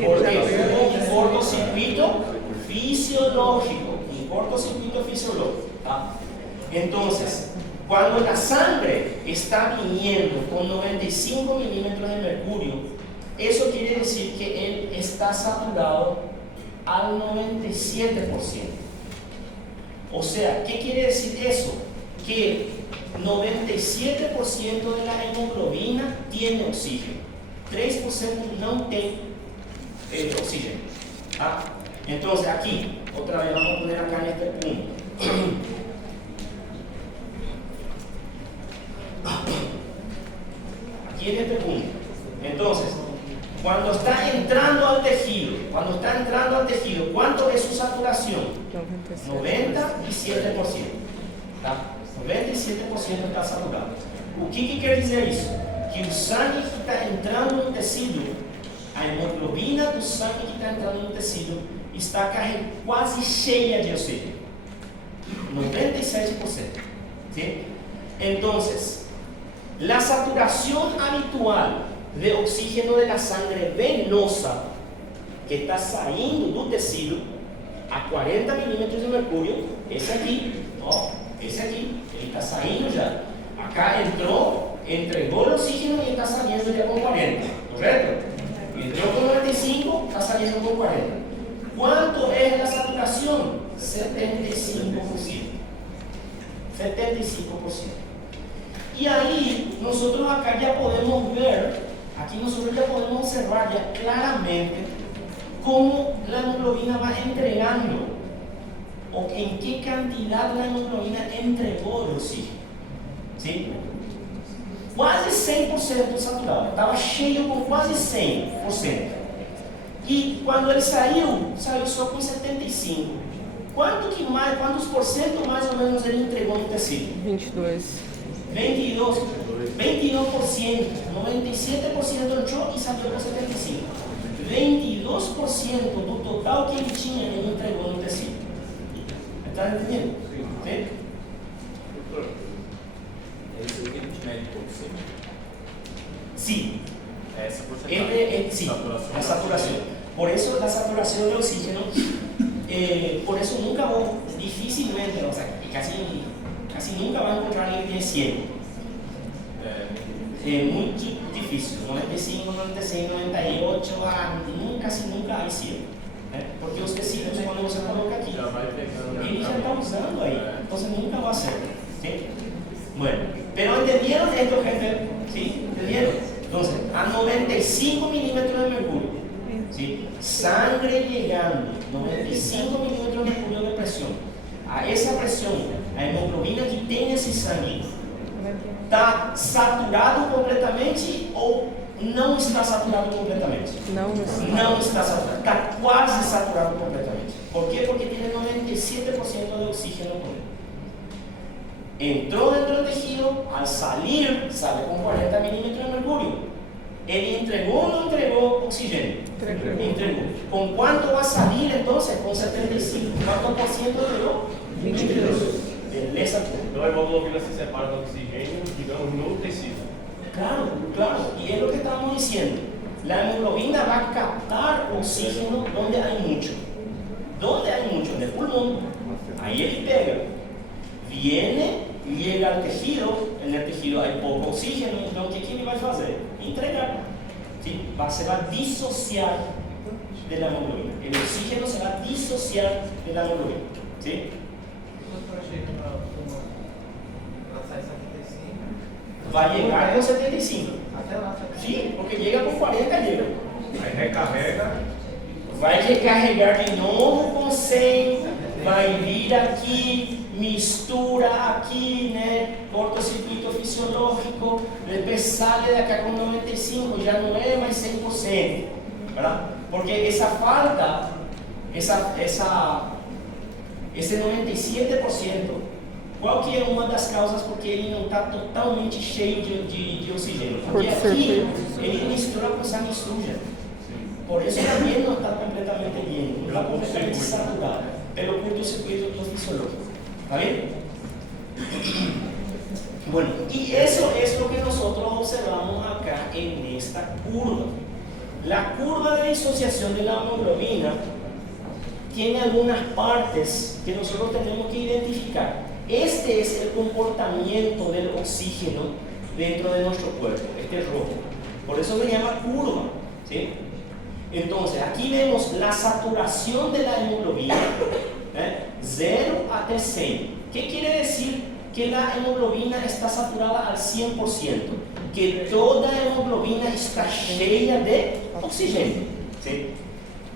Porque hubo un cortocircuito fisiológico. Un cortocircuito fisiológico. ¿Tá? Entonces, cuando la sangre está viniendo con 95 milímetros de mercurio, eso quiere decir que él está saturado al 97%. O sea, ¿qué quiere decir eso? Que 97% de la hemoglobina tiene oxígeno, 3% no tiene oxígeno. ¿Ah? Entonces aquí, otra vez vamos a poner acá en este punto. Aquí en este punto. Entonces, cuando está entrando al tejido, ¿cuánto es su saturación? 97%. Tá? 97% está saturado. O que quer dizer isso? Que o sangue que está entrando no tecido, a hemoglobina do sangue que está entrando no tecido, está quase cheia de oxígeno. 97%. ¿Sí? Entonces, la saturación habitual de oxígeno de la sangre venosa que está saindo do tecido a 40 milímetros de mercúrio, esse aqui, ele está saindo já. Acá entrou, entregou o oxígeno e está saindo já com 40, correto? Entrou com 95, está saindo com 40. Quanto é a saturação? 75%. 75%. E aí, nós acá já podemos ver, aqui nós já podemos observar já claramente como a hemoglobina vai entregando, ou em que quantidade a hemoglobina entregou o oxígeno. ¿Sí? Quase 100% saturado, estava cheio com quase 100%. E quando ele saiu só com 75%. Quantos por cento mais ou menos ele entregou no tecido? 22%. 22%. 97% entrou e saiu com 75%. 22% do total que ele tinha, ele entregou no tecido. Está entendendo? Sim? Doutor, esse é o que ele mede por cima? Sim. Essa porcentagem. Sim, a saturação. Por isso, a saturação de oxígeno, por isso nunca vou, dificilmente, o sea, casi nunca vai encontrar alguém de 100. É muito difícil, 95, 96, 98, casi nunca há 100. Porque os tecidos, quando você coloca aqui, ele já está usando aí, então nunca vai ser. ¿Sí? Bueno, pero entendieron esto, gente, ¿sí? ¿Entendieron? Entonces, a 95 milímetros de mercurio, ¿sí? Sangre llegando, 95 milímetros de mercurio de presión. A esa presión, a hemoglobina que tem esse sangue, está saturado completamente ou não está saturado completamente? Não está saturado, está quase saturado completamente. ¿Por quê? Porque tem 97% de oxígeno por ele. Entrou dentro do tejido, al salir, sale com 40 milímetros de mercúrio. Ele entregou ou não entregou oxigênio? Entregou. Com quanto vai salir, então? Com 75. Quanto por cento entregou? 22. Beleza? Então a hemoglobina se separa do oxigênio, digamos, no tecido. Claro. E é o que estamos dizendo. A hemoglobina vai captar oxígeno onde há muito. ¿Dónde hay mucho? En el pulmón. Ahí él pega. Viene, llega al tejido, en el tejido hay poco oxígeno, entonces ¿qué va a hacer? Entregar. ¿Sí? Se va a disociar de la hemoglobina. El oxígeno se va a disociar de la hemoglobina. ¿Sí? Va a llegar con 75. Sí, porque llega con 40, llega. Aí recarrega. Vai recarregar de novo com 100, vai vir aqui, mistura aqui, né? Cortocircuito fisiológico, depois sale daqui com 95, já não é mais 100%, ¿verdad? Porque essa falta, esse 97%, qual que é uma das causas porque ele não está totalmente cheio de oxigênio? Porque aqui ele mistura com sangue suja. Por eso también no está completamente lleno, no está completamente saturado, pero curto circuito fisiológico. ¿Está bien? Bueno, y eso es lo que nosotros observamos acá en esta curva. La curva de disociación de la hemoglobina tiene algunas partes que nosotros tenemos que identificar. Este es el comportamiento del oxígeno dentro de nuestro cuerpo, este rojo. Por eso se llama curva, ¿sí? Entonces, aquí vemos la saturación de la hemoglobina, 0 a 100. ¿Qué quiere decir? Que la hemoglobina está saturada al 100%, que toda hemoglobina está llena de oxígeno, ¿sí?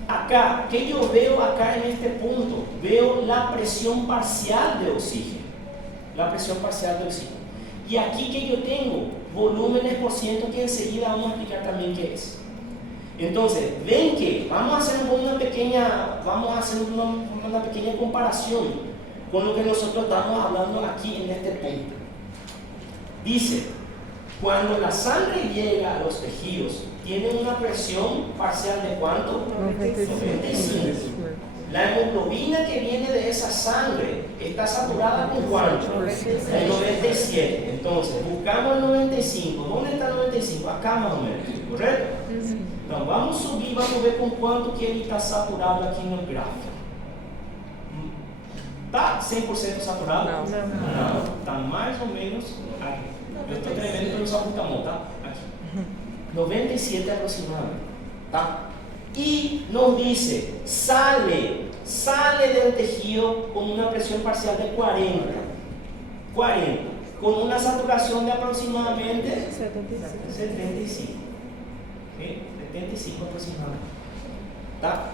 Acá, ¿qué yo veo acá en este punto? Veo la presión parcial de oxígeno. La presión parcial de oxígeno. Y aquí que yo tengo volúmenes por ciento que enseguida vamos a explicar también qué es. Entonces, ven que vamos a hacer una pequeña comparación con lo que nosotros estamos hablando aquí en este punto. Dice, cuando la sangre llega a los tejidos, tiene una presión parcial de ¿cuánto? 95. La hemoglobina que viene de esa sangre está saturada con ¿cuánto? El 97. Entonces, buscamos el 95. ¿Dónde está el 95? Acá más o menos, ¿correcto? Então, vamos subir, vamos ver com quanto que ele está saturado aqui no gráfico. Está 100% saturado? Não. Está mais ou menos aqui. Eu estou tremendo pelo salbutamol, tá? Aqui. 97 aproximadamente. Tá? Y nos dice, sale del tejido con una presión parcial de 40, con una saturación de aproximadamente 75. ¿Sí? 75 aproximadamente. ¿Tá?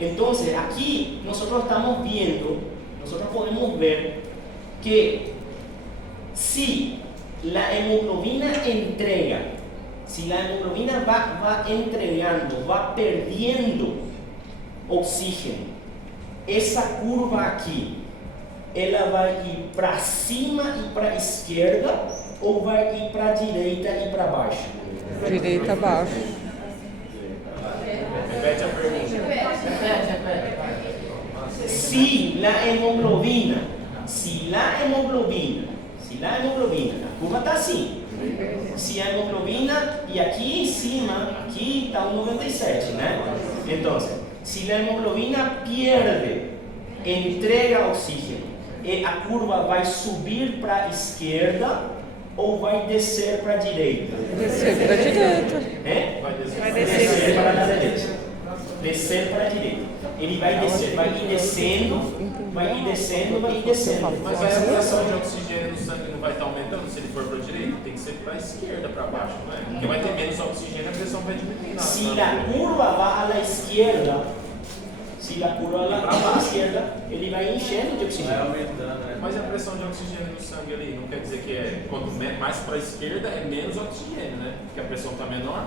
Entonces, aquí nosotros estamos viendo, nosotros podemos ver que si la hemoglobina entrega, si la hemoglobina va entregando, va perdiendo oxígeno, esa curva aquí, ela vai ir para cima e para a esquerda ou vai ir para a direita e para baixo? Direita abaixo. Repete a pergunta. Si la hemoglobina, a curva está assim. Si a hemoglobina, y aquí encima, aquí está un 97, ¿no? Entonces, si la hemoglobina pierde, entrega oxígeno, a curva vai subir para a esquerda ou vai descer para a direita? Descer para a direita. Vai descer para a direita. Descer para a direita. Ele vai descer, vai ir descendo. Mas a pressão de oxigênio no sangue não vai estar aumentando se ele for para a direita? Tem que ser para a esquerda, para baixo, não é? Porque vai ter menos oxigênio, a pressão vai diminuir. Si la curva va a la izquierda, ele vai enchendo de oxigênio. Mas a pressão de oxigênio no sangue ali, não quer dizer que quanto mais para a esquerda é menos oxigênio, né? Porque a pressão está menor.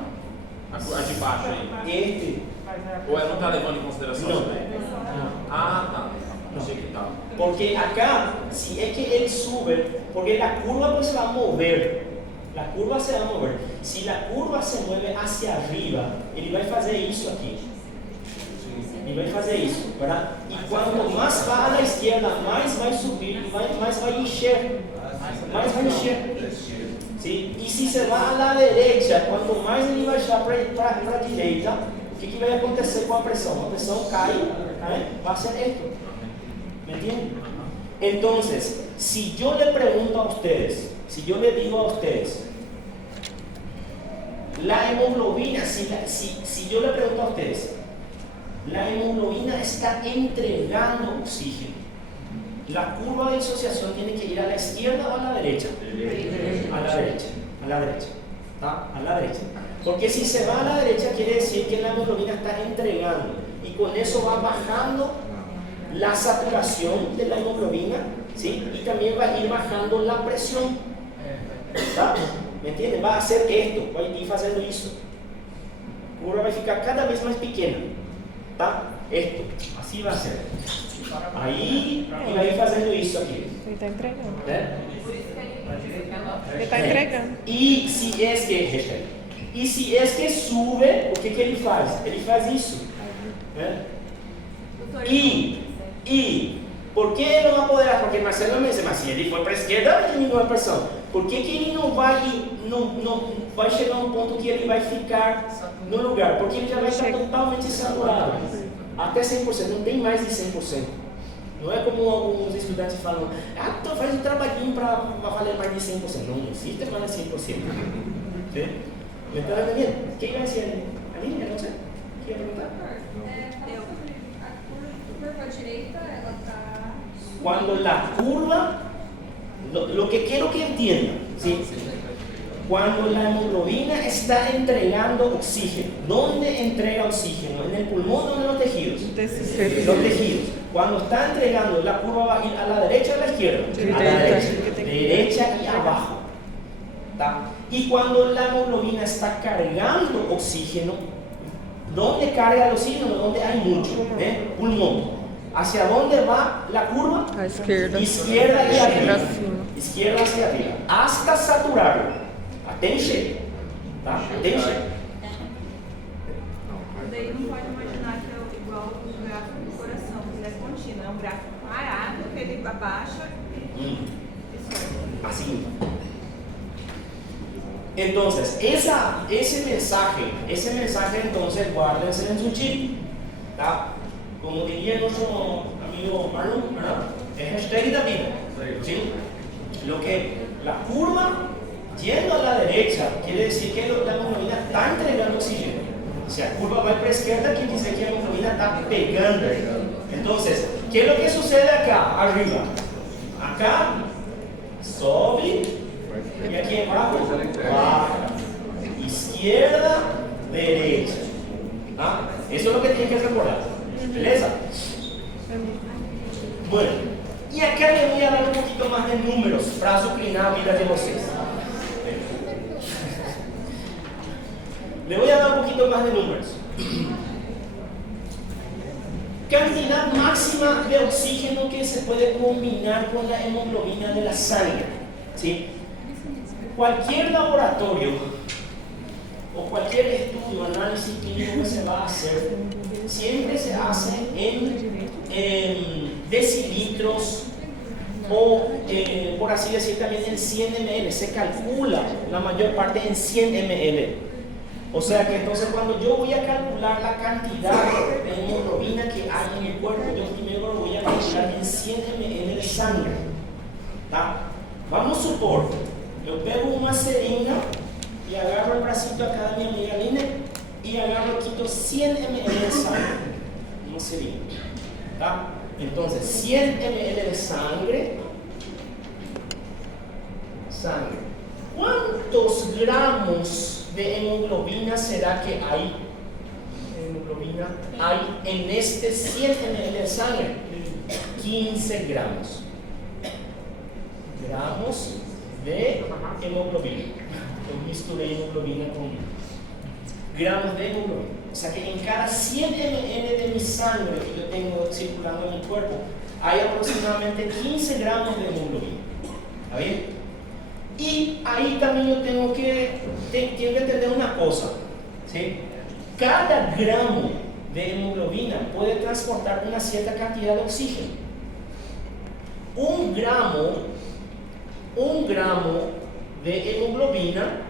A de baixo aí. Ou ela não está levando em consideração isso daí? Ah, tá. Achei que estava. Porque acá, si es que ele sube, porque la curva pues se va a mover. Si la curva se mueve hacia arriba, ele vai fazer isso aqui. Ele vai fazer isso, ¿verdad? E quanto mais vai à esquerda, mais vai subir, mais vai encher. ¿Sí? Y si se va a la derecha, cuanto más ele vai baixar para a direita, o que vai acontecer com a pressão? A pressão cai, va a ser esto. ¿Me entienden? Entonces, si yo le pregunto a ustedes, si yo le digo a ustedes, la hemoglobina, si yo le pregunto a ustedes, la hemoglobina está entregando oxígeno, la curva de disociación tiene que ir a la izquierda o a la derecha. A la derecha. ¿Tá? A la derecha. Porque si se va a la derecha quiere decir que la hemoglobina está entregando y con eso va bajando la saturación de la hemoglobina, ¿sí? Y también va a ir bajando la presión. ¿Tá? ¿Me entienden? Va a hacer esto, va a ir haciendo eso. La curva va a ficar cada vez más pequeña. ¿Tá? Esto, así va a ser. Aí ele vai fazendo isso aqui. Ele está entregando. Né? Ele está entregando. E se es que sube, o que ele faz? Ele faz isso. Né? E Por que ele não vai apoderar? Porque Marcelo me disse, mas se ele for para a esquerda, vai diminuir a pressão. Por que ele não vai chegar a um ponto que ele vai ficar no lugar? Porque ele já vai estar totalmente saturado. Até 100%, não tem mais de 100%. Não é como alguns estudantes falam, então faz um trabalhinho para valer mais de 100%. Não existe mais de 100%. ¿Sí? ¿Me está entendiendo? Quem vai ser? Aline, não sei. Quer perguntar? A curva direita, ela está... Cuando la curva, lo que quiero que entiendan, ¿sí? Cuando la hemoglobina está entregando oxígeno, ¿dónde entrega oxígeno? ¿En el pulmón o en los tejidos? Los tejidos. Cuando está entregando, la curva va a ir a la derecha o a la izquierda? A la derecha. Derecha y abajo. ¿Tá? Y cuando la hemoglobina está cargando oxígeno, ¿dónde carga el oxígeno? ¿Dónde hay mucho? Pulmón. ¿Hacia dónde va la curva? A esquerda. Izquierda y arriba. Pra cima. Izquierda hacia arriba. Hasta saturarlo. Até encher. Tá? Até encher. Daí não pode imaginar que é igual o gráfico do coração, que ele é contínuo. É um gráfico parado, que ele abaixa e sobe. Así. Entonces, ese mensaje entonces guárdense en su chip. ¿Tá? Como diría nuestro amigo Marlon, ¿verdad? Es hashtag da vida. ¿Sí? Lo que la curva yendo a la derecha quiere decir que la hemoglobina está entregando oxígeno. Si la curva va para la izquierda, quiere decir que la hemoglobina está pegando. Entonces, ¿qué es lo que sucede acá, arriba? Acá sobe y aquí abajo baja. Izquierda, derecha. ¿Ah? Eso es lo que tienen que recordar. ¿Beleza? Bueno, y acá les voy a dar un poquito más de números para suplinar la vida de vocês. Le voy a dar un poquito más de números. Cantidad máxima de oxígeno que se puede combinar con la hemoglobina de la sangre. ¿Sí? Cualquier laboratorio o cualquier estudio, análisis clínico que se va a hacer, siempre se hace en decilitros o, por así decir, también en 100 ml. Se calcula la mayor parte en 100 ml. O sea que entonces cuando yo voy a calcular la cantidad de hemoglobina que hay en el cuerpo, yo primero lo voy a calcular en 100 ml de sangre. ¿Tá? Vamos a supor, yo pego una seringa y agarro el bracito acá de mi amiga Lina y agarro, quito 100 ml de sangre. Una seringa. ¿Tá? Entonces 100 ml de sangre. ¿Cuántos gramos de hemoglobina será que hay? Hay en este 100 ml de sangre. 15 gramos. Gramos de hemoglobina. Yo misturé hemoglobina con gramos de hemoglobina. O sea que en cada 100 ml de mi sangre que yo tengo circulando en mi cuerpo, hay aproximadamente 15 gramos de hemoglobina. ¿Está bien? Y ahí también yo tengo que entender una cosa, ¿sí? Cada gramo de hemoglobina puede transportar una cierta cantidad de oxígeno. Un gramo de hemoglobina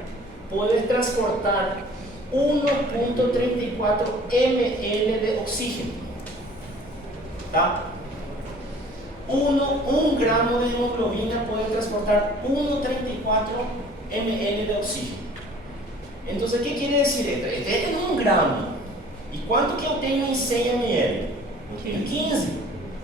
puede transportar 1.34 ml de oxígeno. ¿Tá? Un gramo de hemoglobina puede transportar 1.34 ml de oxígeno. Entonces, ¿qué quiere decir esto? Este es un gramo. ¿Y cuánto que yo tengo en 100 ml? Eu tenho 15.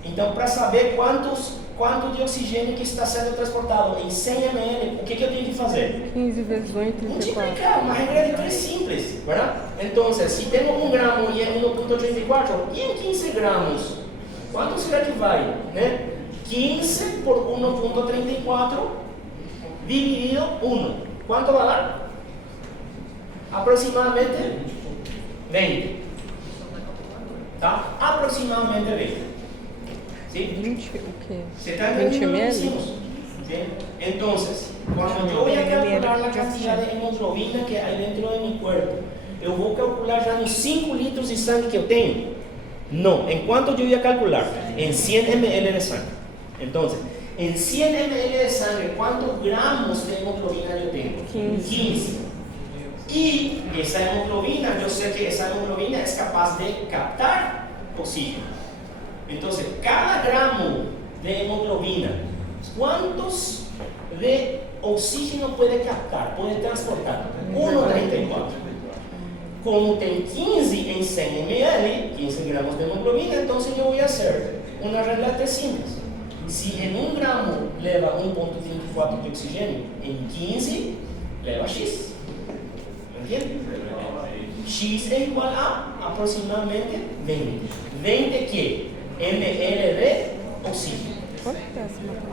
Então, para saber quanto de oxigênio que está sendo transportado em 100 ml, o que eu tenho que fazer? 15 vezes 1, 34. Multiplicar, uma regra de 3 simples, ¿verdad? Entonces, si tengo 1 gramo y es 1.34, y en 15 gramos, ¿cuánto será que vai? ¿Eh? 15 por 1.34 dividido 1. ¿Cuánto va a dar? Aproximadamente 20. ¿Tá? Aproximadamente 20. ¿Sí? 20 o quê? ¿Se está 20 entendiendo lo que ml? hicimos? ¿Sí? Entonces, cuando yo voy a calcular la cantidad de hemoglobina que hay dentro de mi cuerpo, eu vou calcular já nos 5 litros de sangue que eu tenho. No, ¿en cuánto yo voy a calcular? En 100 ml de sangre. Entonces, en 100 ml de sangre, ¿cuántos gramos de hemoglobina yo tengo? 15. Y esa hemoglobina, yo sé que esa hemoglobina es capaz de captar oxígeno. Entonces, cada gramo de hemoglobina, ¿cuántos de oxígeno puede captar, puede transportar? 1,34. Como tengo 15 en 100 ml, 15 gramos de hemoglobina, entonces yo voy a hacer una regla de 3 simples. Si en 1 gramo leva 1,34 de oxígeno, en 15 leva X. ¿Me entiendes? X es igual a aproximadamente 20. ¿20 qué? ml de oxígeno.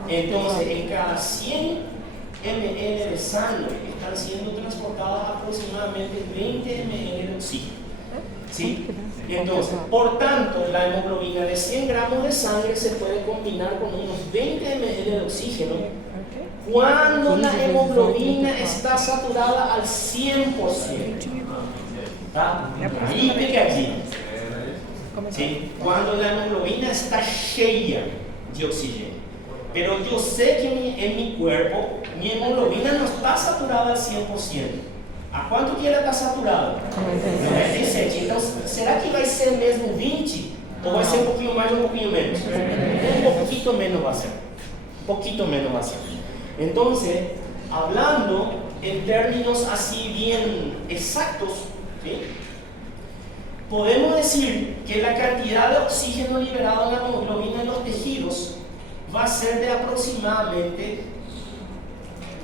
Entonces, en cada 100 ml de sangre están siendo transportadas aproximadamente 20 ml de oxígeno. ¿Sí? Entonces, por tanto, la hemoglobina de 100 gramos de sangre se puede combinar con unos 20 ml de oxígeno cuando la hemoglobina está saturada al 100%. ¿Tá? Ahí pegadinho. ¿Sí? Cuando la hemoglobina está llena de oxígeno. Pero yo sé que en mi cuerpo mi hemoglobina no está saturada al 100%. ¿A cuánto que ela está saturada? 97. Entonces, ¿será que vai ser mesmo 20? ¿O vai ser un poquito más o un poquito menos? Un poquito menos va a ser. Un poquito menos va a ser. Entonces, hablando en términos así bien exactos, ¿sí? Podemos decir que la cantidad de oxígeno liberado en la hemoglobina en los tejidos va a ser de aproximadamente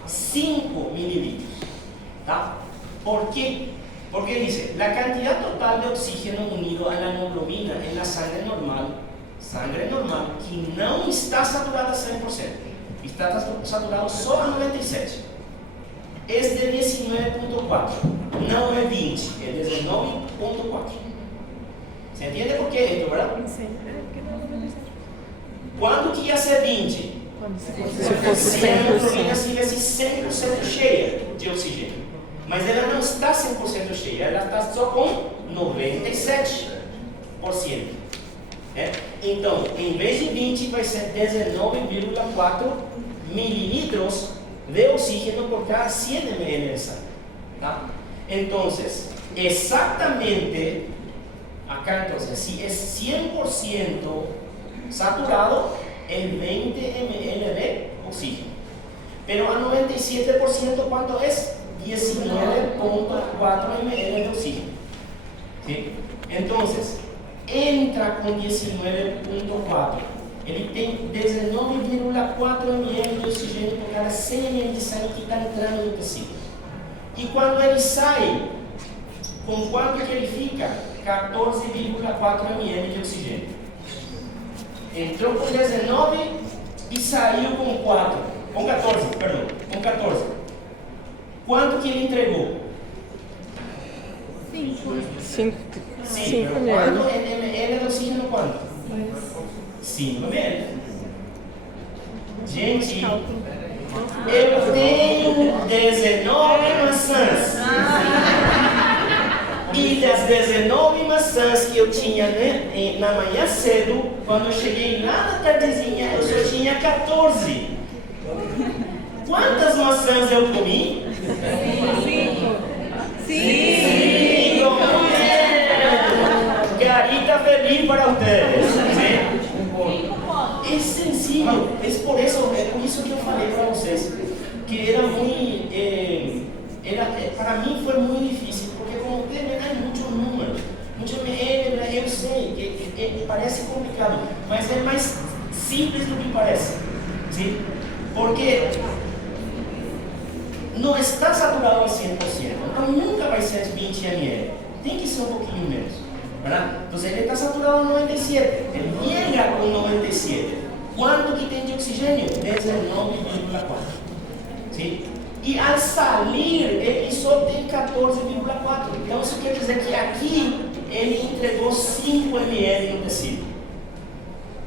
5 mililitros. ¿Tá? ¿Por qué? Porque dice, la cantidad total de oxígeno unido a la hemoglobina en la sangre normal que no está saturada a 100%, está saturado só a 97, es de 19,4, no es 20, es 19,4. ¿Se entiende por qué esto, verdad? ¿Cuándo que ia ser 20? Se a hemoglobina estivesse 100% cheia de oxigênio. Mas ela não está 100% cheia, ela está só com 97%. Então, em vez de 20, vai ser 19,4 mililitros de oxígeno por cada 100 ml de sangre. ¿Tá? Então, exatamente, acá entonces, si es 100% saturado, es 20 ml de oxígeno. Pero a 97%, ¿cuánto es? 19,4 ml de oxígeno. ¿Sí? Entonces, entra con 19,4. Ele tem 19,4 ml de oxigênio por cada 100 ml de sangue que está entrando no tecido. E quando ele sai, com quanto que ele fica? 14,4 ml de oxigênio. Entrou com 19 e saiu com 4. Com 14, perdão. Com 14. Quanto que ele entregou? 5 Quanto ml de oxigênio? Quanto? 5 ml. Gente, eu tenho 19 maçãs. E das 19 maçãs que eu tinha, né, na manhã cedo, quando eu cheguei lá na tardezinha, eu só tinha 14. Quantas maçãs eu comi? 5. Carita feliz para ustedes. ¿Sí? Es sencillo, por isso que eu falei para vocês que era muito, para mim foi muito difícil, porque como tem muitos números, muitos ml, eu sei que parece complicado, mas é mais simples do que parece, ¿sí? Porque não está saturado al 100%, então nunca vai ser 20 ml, tem que ser um pouquinho menos, ¿verdad? Entonces ele está saturado a 97, ele llega com 97. ¿Cuánto que tem de oxigênio? 19,4. ¿Sí? E al salir, ele só tem 14,4. Então isso quer dizer que aqui ele entregou 5 ml no tecido.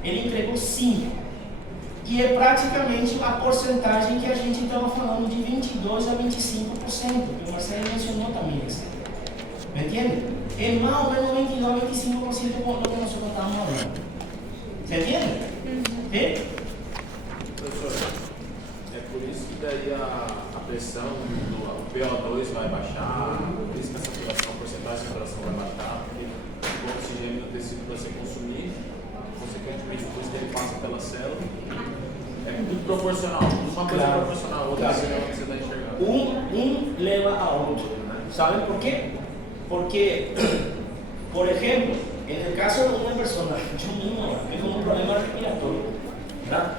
Ele entregou 5. Que é praticamente a porcentagem que a gente estava falando de 22 a 25%, que o Marcelo mencionou também. ¿Me entiende? É mais ou menos 22 a 25% do que nós estamos ¿Se entiende? ¿Sí? Professor, é por isso que daí a pressão do PO2 vai baixar, por isso que a saturação, a porcentagem de saturação vai baixar, porque o oxigênio no tecido para você consumir, consequentemente depois que ele passa pela célula, é tudo proporcional, uma coisa Claro. proporcional, outra Claro. é o que você está enxergando. Un leva a otro. ¿Saben por qué? Porque, por ejemplo, en el caso de una persona, yo mismo tengo un problema respiratorio, ¿verdad?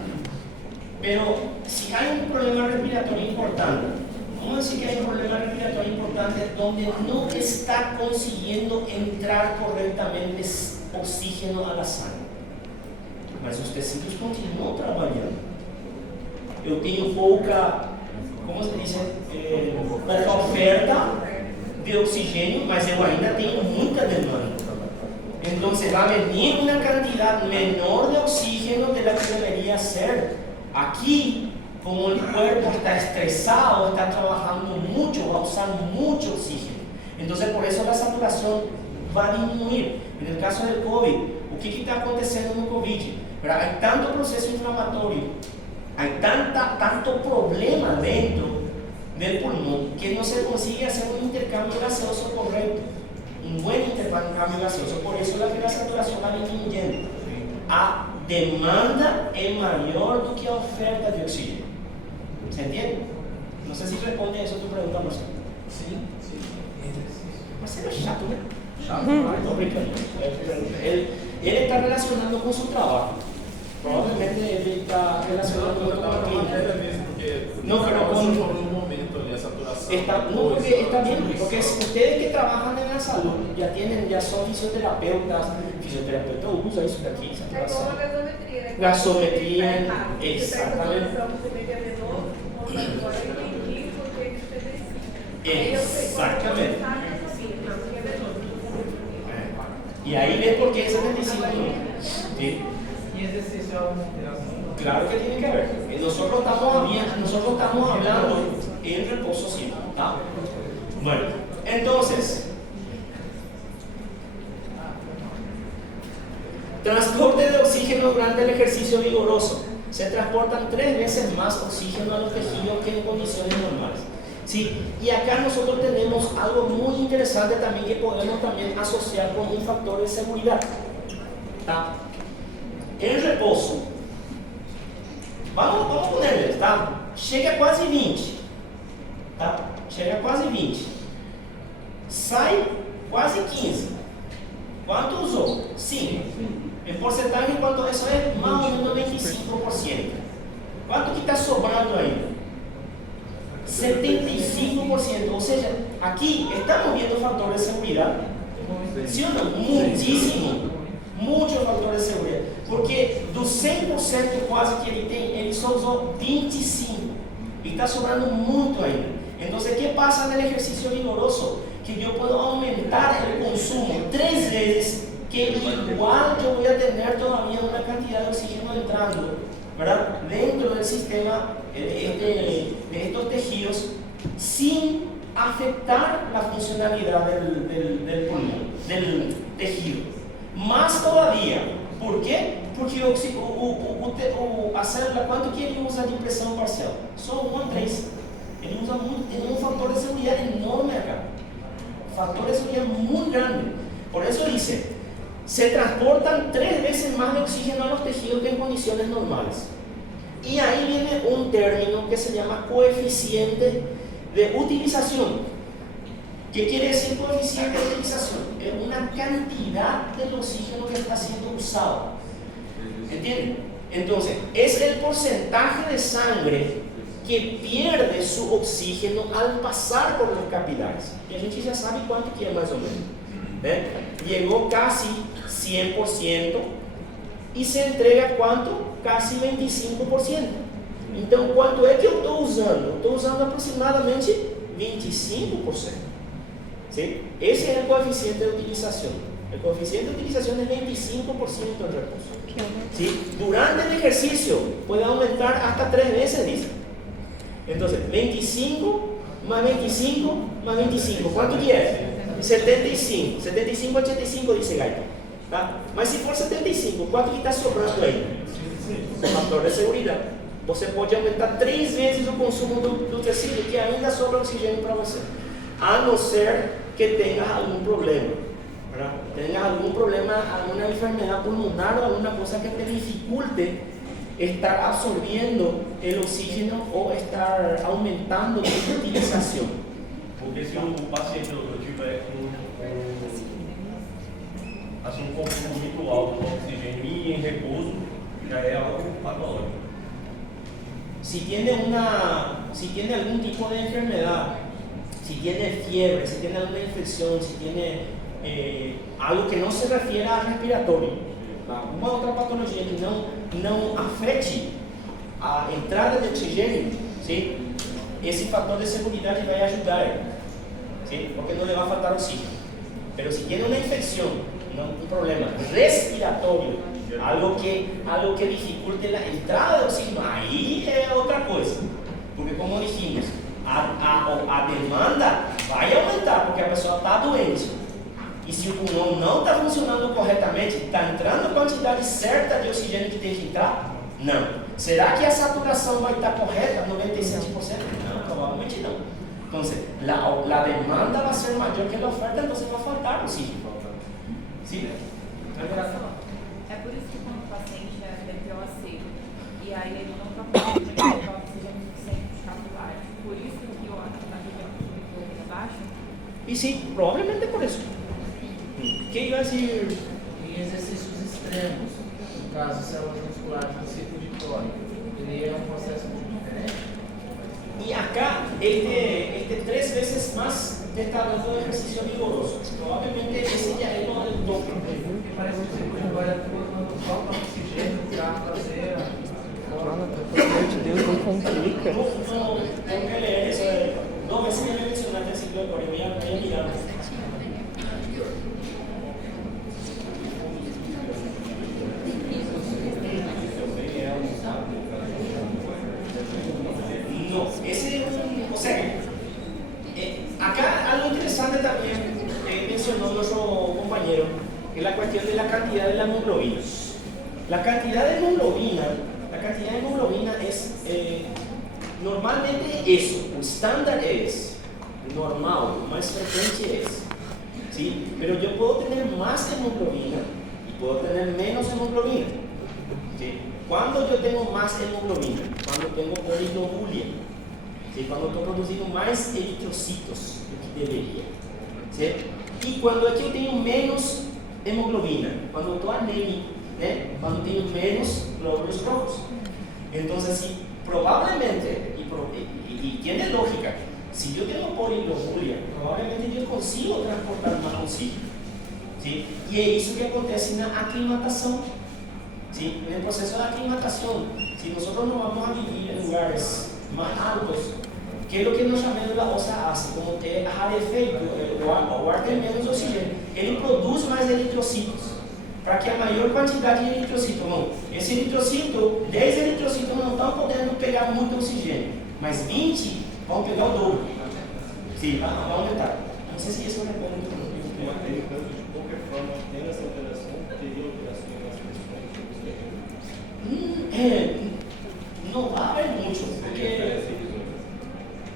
Pero si hay un problema respiratorio importante, vamos a decir que hay un problema respiratorio importante donde no está consiguiendo entrar correctamente oxígeno a la sangre, mas os tecidos continuam trabalhando. Eu tenho pouca, como se diz, pouca oferta de oxigênio, mas eu ainda tenho muita demanda. Então vai venir uma quantidade menor de oxígeno de la que deveria ser. Aqui, como o corpo está estressado, está trabalhando muito, vai usar muito oxígeno. Então, por isso a saturação vai diminuir. No caso do COVID, o que está acontecendo no COVID? Há tanto processo inflamatório, há tanto problema dentro del pulmón que no se consigue hacer un intercambio gaseoso correcto, un buen intercambio gaseoso. Por eso la saturación va disminuyendo. A demanda es mayor do que a oferta de oxígeno. ¿Se entiende? No sé si responde a eso tu pregunta, Marcelo. Sim, sim. Marcelo es chato, ¿no? Chato demais. No, brincando. Él está relacionando con su trabajo. Probablemente él está relacionando Eu con estava la na matéria clínica. mesmo, porque No, pero você con- falou um momento ali, a saturação. No, porque está bien, porque si ustedes que trabajan en la salud ya son fisioterapeutas usa eso de aquí, É como saturación. a gasometria, né? Gasometria, Você pega a exatamente. saturação, você vê que é menor, agora eu entendi porque que você precisa. Aí eu sei quando Exactamente. você sabe, eu sabia, não, porque é menor. Y ahí ves por qué es 75 minutos. ¿Sí? E exercício é uma interação? Claro que tiene que haber. Nosotros estamos hablando en reposo siempre. ¿Tá? Bueno, entonces, transporte de oxígeno durante el ejercicio vigoroso. Se transportan 3 veces más oxígeno a los tejidos que en condiciones normales. Sí, y acá nosotros tenemos algo muy interesante también que podemos también asociar con un factor de seguridad. ¿Tá? En reposo, vamos ponerles, tá? Chega a quase 20, tá? Chega a quase 20. Sai quase 15. Quanto usou? 5. Em porcentagem, quanto isso é? Mais ou menos 25%. Quanto que está sobrando aí? 75%. Ou seja, aqui estamos vendo fator de segurança. Sim ou não? Muitíssimo. Muitos fatores de segurança. Porque do 100% quase que ele tem, ele só usou 25%. E está sobrando muito ainda. Então, o que passa no exercício vigoroso? Que eu posso aumentar o consumo 3 vezes, que igual eu vou ter todavía uma quantidade de oxígeno entrando, ¿verdad? Dentro del sistema de estos tejidos, sin afectar la funcionalidad del pulmón, del tejido. Más todavía, ¿por qué? Porque a célula, ¿cuánto que ele usa de pressão parcial? Só 1 a 3. Ele usa muito, tem um fator de segurança enorme acá. Fator de seguridad muy grande. Por eso dice, se transportan 3 veces más de oxígeno a los tejidos que en condiciones normales. Y ahí viene un término que se llama coeficiente de utilización. ¿Qué quiere decir coeficiente de utilización? Es una cantidad del oxígeno que está siendo usado. ¿Entienden? Entonces, es el porcentaje de sangre que pierde su oxígeno al pasar por los capilares. Y a gente ya sabe cuánto que es más o menos. Llegó casi 100% y se entrega cuánto? Casi 25%. Então, quanto é que eu estou usando? Estou usando aproximadamente 25%. ¿Sí? Ese es el coeficiente de utilización. El coeficiente de utilización es 25% en reposo. ¿Sí? Durante el ejercicio puede aumentar hasta 3 veces, dice. Entonces, 25 más 25 más 25. ¿Cuánto quiere? 75. 75 a 85, dice Gaito. Tá? Mas se for 75, quanto que está sobrando aí? Fator de seguridad. Você pode aumentar 3 vezes o consumo do tecido, que ainda sobra oxigênio para você. A não ser que tenha algum problema. ¿Verdad? Tenha algum problema, alguma enfermedade pulmonar ou alguma coisa que te dificulte estar absorviendo el oxígeno o estar aumentando tu utilização. Porque se o paciente tiver um consumo muito alto de oxigênio e em repouso, já é algo patológico. Si tiene algún tipo de enfermedad, si tiene fiebre, si tiene alguna infección, si tiene algo que no se refiere a respiratorio, alguma outra patologia que não afete a entrada de oxigênio, ¿sí? Esse fator de seguridade vai ajudar, ¿sí? Porque não le va a faltar oxígeno. Pero si tiene una infección, un problema respiratorio, algo que dificulte la entrada de oxígeno, ahí es otra cosa. Porque como dijimos, a demanda vai aumentar porque a pessoa está doente. E se o pulmão não está funcionando corretamente, está entrando a quantidade certa de oxigênio que tem que entrar? Não. Será que a saturação vai estar correta, 97%? Não, provavelmente não. Então, a demanda vai ser maior que a oferta, então vai faltar oxígeno. Sim? É por isso que quando o paciente é POC e aí ele não está conseguindo colocar oxigênio suficiente capilar, por isso que a região é baixa? E sim, provavelmente por isso. Quem vai dizer? Em exercícios extremos, no caso células musculares no ciclo de Cori, ele é um processo muito diferente. E acá ele tem 3 vezes mais testado de exercício vigoroso. Provavelmente esse já é o dobro. Porque parece que o ciclo de Cori atua quando falta oxigênio para fazer Fala, pelo amor de Deus, não complica. Tengo que leer eso. 2 veces que me mencionaste el ciclo de Cori, voy a mirar. No, ese o sea, acá algo interesante también mencionó nuestro compañero, es la cuestión de la cantidad de la hemoglobina. La cantidad de hemoglobina es, normalmente eso, el estándar es, normal, más frecuente es, ¿sí? Pero yo puedo tener más hemoglobina y puedo tener menos hemoglobina, ¿sí? Cuando yo tengo más hemoglobina, cuando tengo poliglobulia, ¿sí? Cuando estoy produciendo más eritrocitos do que debería, ¿sí? Y cuando es que yo tengo menos hemoglobina, cuando estoy anémico, ¿eh? Cuando tengo menos glóbulos rojos. Entonces, sí, probablemente, y tiene lógica, si yo tengo poliglobulia, probablemente yo consigo transportar más oxígeno, ¿sí? Y es eso que acontece en la aclimatación. ¿Sí? En el proceso de aclimatación, si nosotros nos vamos a vivir en lugares más altos, ¿qué es lo que nuestra médula ósea hace? Como que dejar efeito, o ar tem menos oxigênio, ele produz mais eritrocitos, para que a maior quantidade de eritrocito, não, esse eritrocito, 10 eritrocitos não estão podendo pegar muito oxigênio, mas 20 vão pegar o dobro. Sim, vai aumentar. Não sei se isso é uma pergunta. De qualquer forma, tendo essa alteração, teria alteração nas pressões? No va a haber mucho, porque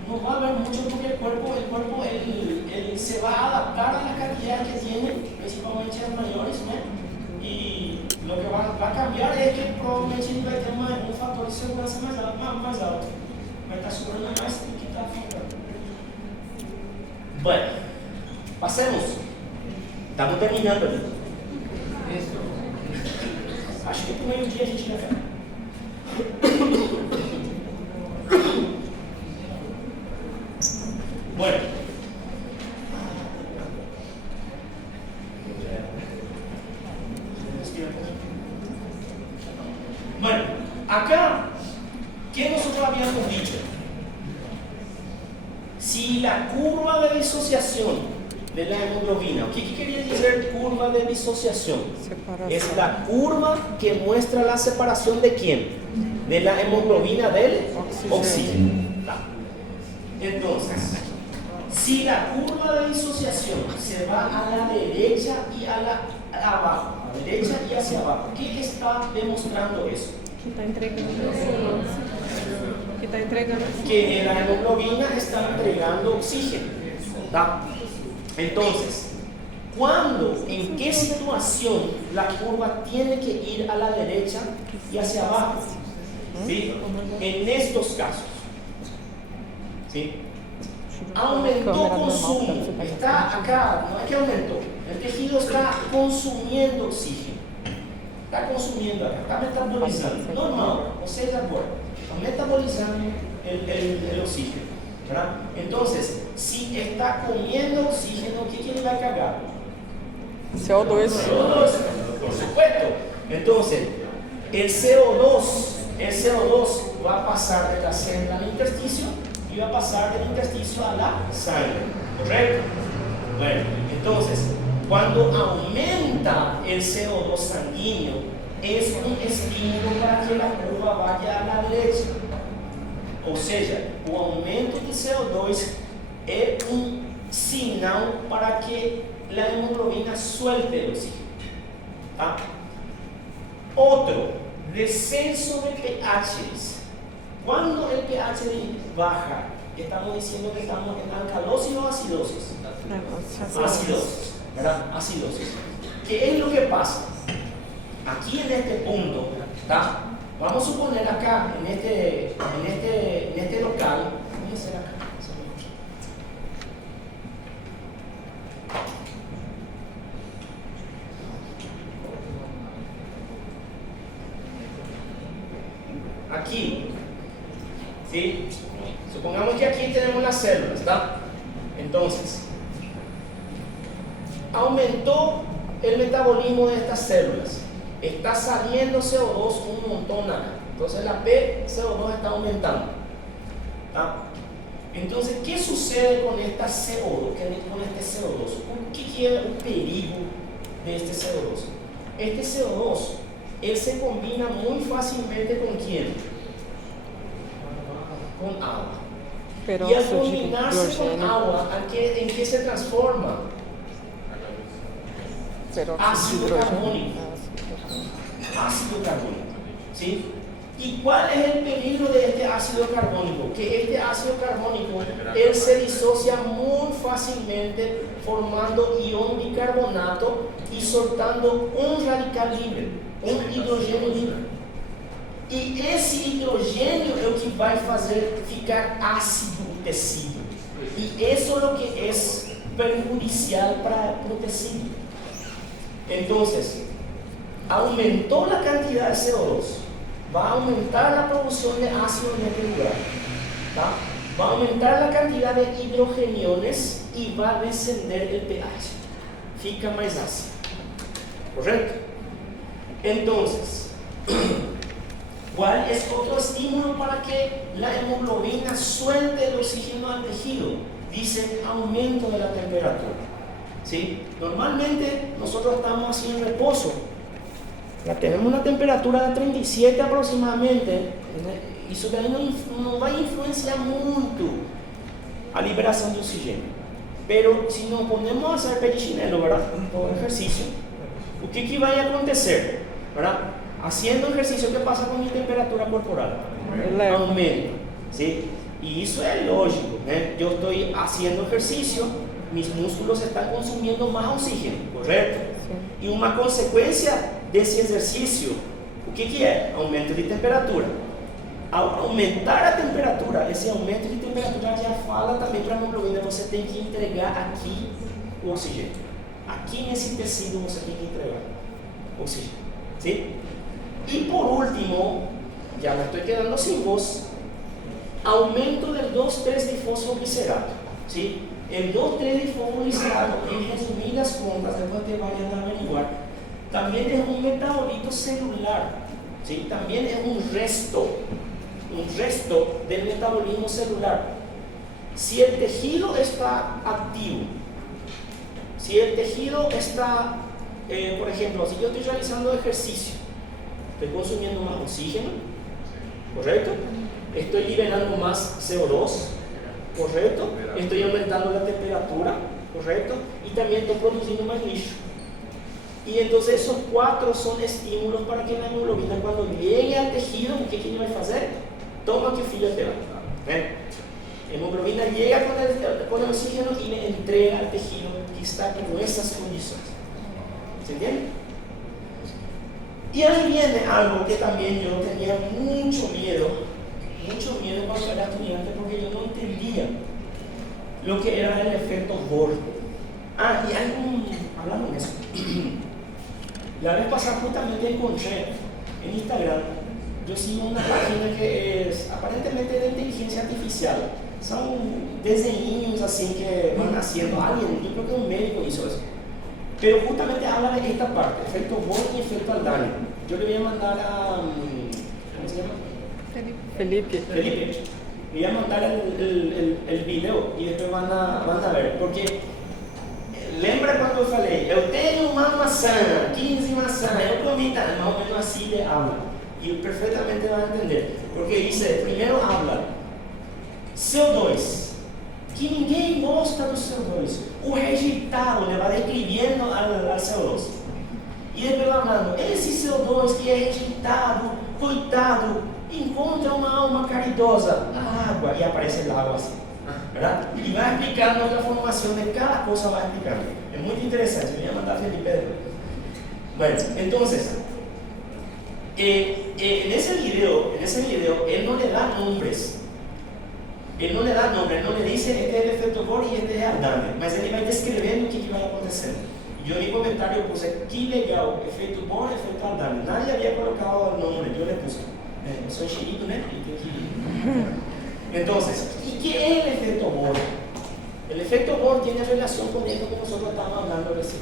no va a haber mucho porque el cuerpo él se va a adaptar a la cantidad que tiene, principalmente las mayores, ¿no? Y lo que va a cambiar es que probablemente ele vai ter un factor de segurança mais alto, vai estar sobrando mais do que está faltando. Bueno, pasemos. Estamos terminando ali. Acho que por meio-dia a gente já vai. Bueno, acá, ¿qué nosotros habíamos dicho? Si la curva de disociación de la hemoglobina, ¿qué quería decir curva de disociación? Separación. Es la curva que muestra la separación de quién? De la hemoglobina del oxígeno. Entonces, si la curva de disociación se va a la derecha y a la abajo, derecha y hacia abajo. ¿Qué está demostrando eso? Que está entregando. Que está entregando. Que la hemoglobina está entregando oxígeno. ¿Tá? Entonces, ¿cuándo, en qué situación la curva tiene que ir a la derecha y hacia abajo? ¿Sí? En estos casos. ¿Sí? Aumentó consumo. Está acá, no es que aumentó. El tejido está consumiendo oxígeno. Está consumiendo acá, está metabolizando. Normal, vocês de acuerdo. Está metabolizando el oxígeno. ¿Verdad? Entonces, si está comiendo oxígeno, ¿qué le va a cargar? CO2. CO2, por supuesto. Entonces, el CO2 va a pasar de la célula al intersticio y va a pasar del intersticio a la sangre, ¿correcto? Bueno, entonces, cuando aumenta el CO2 sanguíneo, es un estímulo para que la curva vaya a la derecha. Ou seja, o aumento de CO2 é sinal para que a hemoglobina suelte el oxígeno. ¿Tá? Otro, descenso de pH. Cuando el pH baja, estamos diciendo que estamos en alcalosis o acidosis. Acidosis, ¿verdad? Acidosis. ¿Qué es lo que pasa? Aquí en este punto, ¿tá? Vamos a suponer acá, en este local, voy a hacer acá. Aquí, ¿sí? Supongamos que aquí tenemos las células, ¿está? Entonces, aumentó el metabolismo de estas células. Está saliendo CO2 un montón acá. Entonces la PCO2 está aumentando. ¿Tá? Entonces, ¿qué sucede con esta CO2? Con este CO2? ¿Qué es el perigo de este CO2? Este CO2, él se combina muy fácilmente con ¿quién? Con agua. Pero y al combinarse con agua, ¿en qué se transforma? Ácido carbónico. Ácido carbónico, ¿sí? ¿Y cuál es el peligro de este ácido carbónico? Que este ácido carbónico, él se disocia muy fácilmente formando ion bicarbonato y soltando un radical libre, un hidrogênio libre. E esse hidrogênio é o que vai fazer ficar ácido o tecido. E isso é o que é perjudicial para o tecido. Entonces, aumentó la cantidad de CO2, va a aumentar la producción de ácido en este lugar, ¿tá? Va a aumentar la cantidad de hidrogeniones y va a descender el pH, fica más ácido, ¿correcto? Entonces, ¿cuál es otro estímulo para que la hemoglobina suelte el oxígeno al tejido? Dice aumento de la temperatura. ¿Sí? Normalmente nosotros estamos así en reposo. Tenemos una temperatura de 37 aproximadamente. Isso daí não vai influenciar muito a liberação de oxigênio. Pero si nos ponemos a hacer perichinelo, ¿verdad? Todo ejercicio, o que vai acontecer? ¿Verdad? Haciendo ejercicio, ¿qué pasa con mi temperatura corporal? Aumenta, ¿sí? Y eso es lógico, ¿eh? Yo estoy haciendo ejercicio, mis músculos están consumiendo más oxígeno, ¿correcto? Sí. Y una consecuencia de ese ejercicio, ¿qué es? Aumento de temperatura. Al aumentar a temperatura, esse aumento de temperatura já fala também para a hemoglobina, você tem que entregar aqui o oxigênio. Aqui nesse tecido você tem que entregar o oxigênio. ¿Sí? Y por último, ya me estoy quedando sin voz, aumento del 2,3-difosfoglicerato. ¿Sí? El 2,3-difosfoglicerato, en resumidas cuentas, después que vayan a averiguar, también es un metabolito celular. ¿Sí? También es un resto del metabolismo celular. Si el tejido está activo, si el tejido está, por ejemplo, si yo estoy realizando ejercicio, estoy consumiendo más oxígeno, ¿correcto? Estoy liberando más CO2, ¿correcto? Estoy aumentando la temperatura, ¿correcto? Y también estoy produciendo más lixo. Y entonces esos 4 son estímulos para que la hemoglobina, cuando llegue al tejido, ¿qué que vai fazer? Toma que filho te va. La hemoglobina llega con el oxígeno y le entrega al tejido que está con esas condiciones. ¿Se entiende? Y ahí viene algo que también yo tenía mucho miedo cuando era estudiante, porque yo no entendía lo que era el efecto Bohr. Y hablando de eso, la vez pasada justamente encontré en Instagram, yo sigo una página que es aparentemente de inteligencia artificial. Son diseños así que van haciendo alguien, yo creo que un médico hizo eso. Pero justamente habla de esta parte, efecto Bohr y efecto Aldana. Yo le voy a mandar a... ¿cómo se llama? Felipe. Le voy a mandar el video y después van a ver. Porque lembra quando eu falei, eu tenho uma maçã, 15 maçãs, eu prometo, mais ou menos assim ele habla. E perfeitamente vai entender. Porque dice, primeiro habla, CO2, que ninguém gosta do CO2. O rejeitado le vai descrevendo al CO2. E depois vai falando, esse CO2 que é rejeitado, coitado, encontra uma alma caridosa na água. E aparece a água assim. ¿Verdad? Y va explicando la formación de cada cosa, va explicando. Es muy interesante, me voy a mandar a Felipe. Bueno, entonces, en ese video, él no le da nombres. Él no le dice este es el efecto Bohr y este es Aldana, mas él va describiendo qué va a acontecer. Yo en mi comentario puse, qué legal, efecto Bohr, efecto Aldana. Nadie había colocado el nombre, yo le puse. Soy chiquito, ¿no? Entonces, ¿y qué es el efecto Bohr? El efecto Bohr tiene relación con esto que nosotros estamos hablando recién.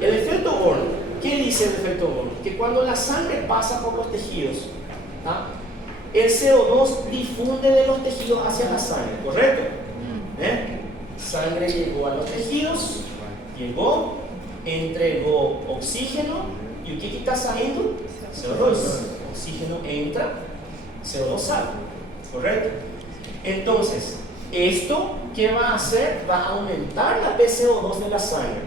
El efecto Bohr, ¿qué dice el efecto Bohr? Que cuando la sangre pasa por los tejidos, el CO2 difunde de los tejidos hacia la sangre, ¿correcto? Sangre llegó a los tejidos, entregó oxígeno, ¿y qué está saliendo? CO2. Oxígeno entra, CO2 sale. ¿Correcto? Entonces, ¿esto qué va a hacer? Va a aumentar la PCO2 de la sangre.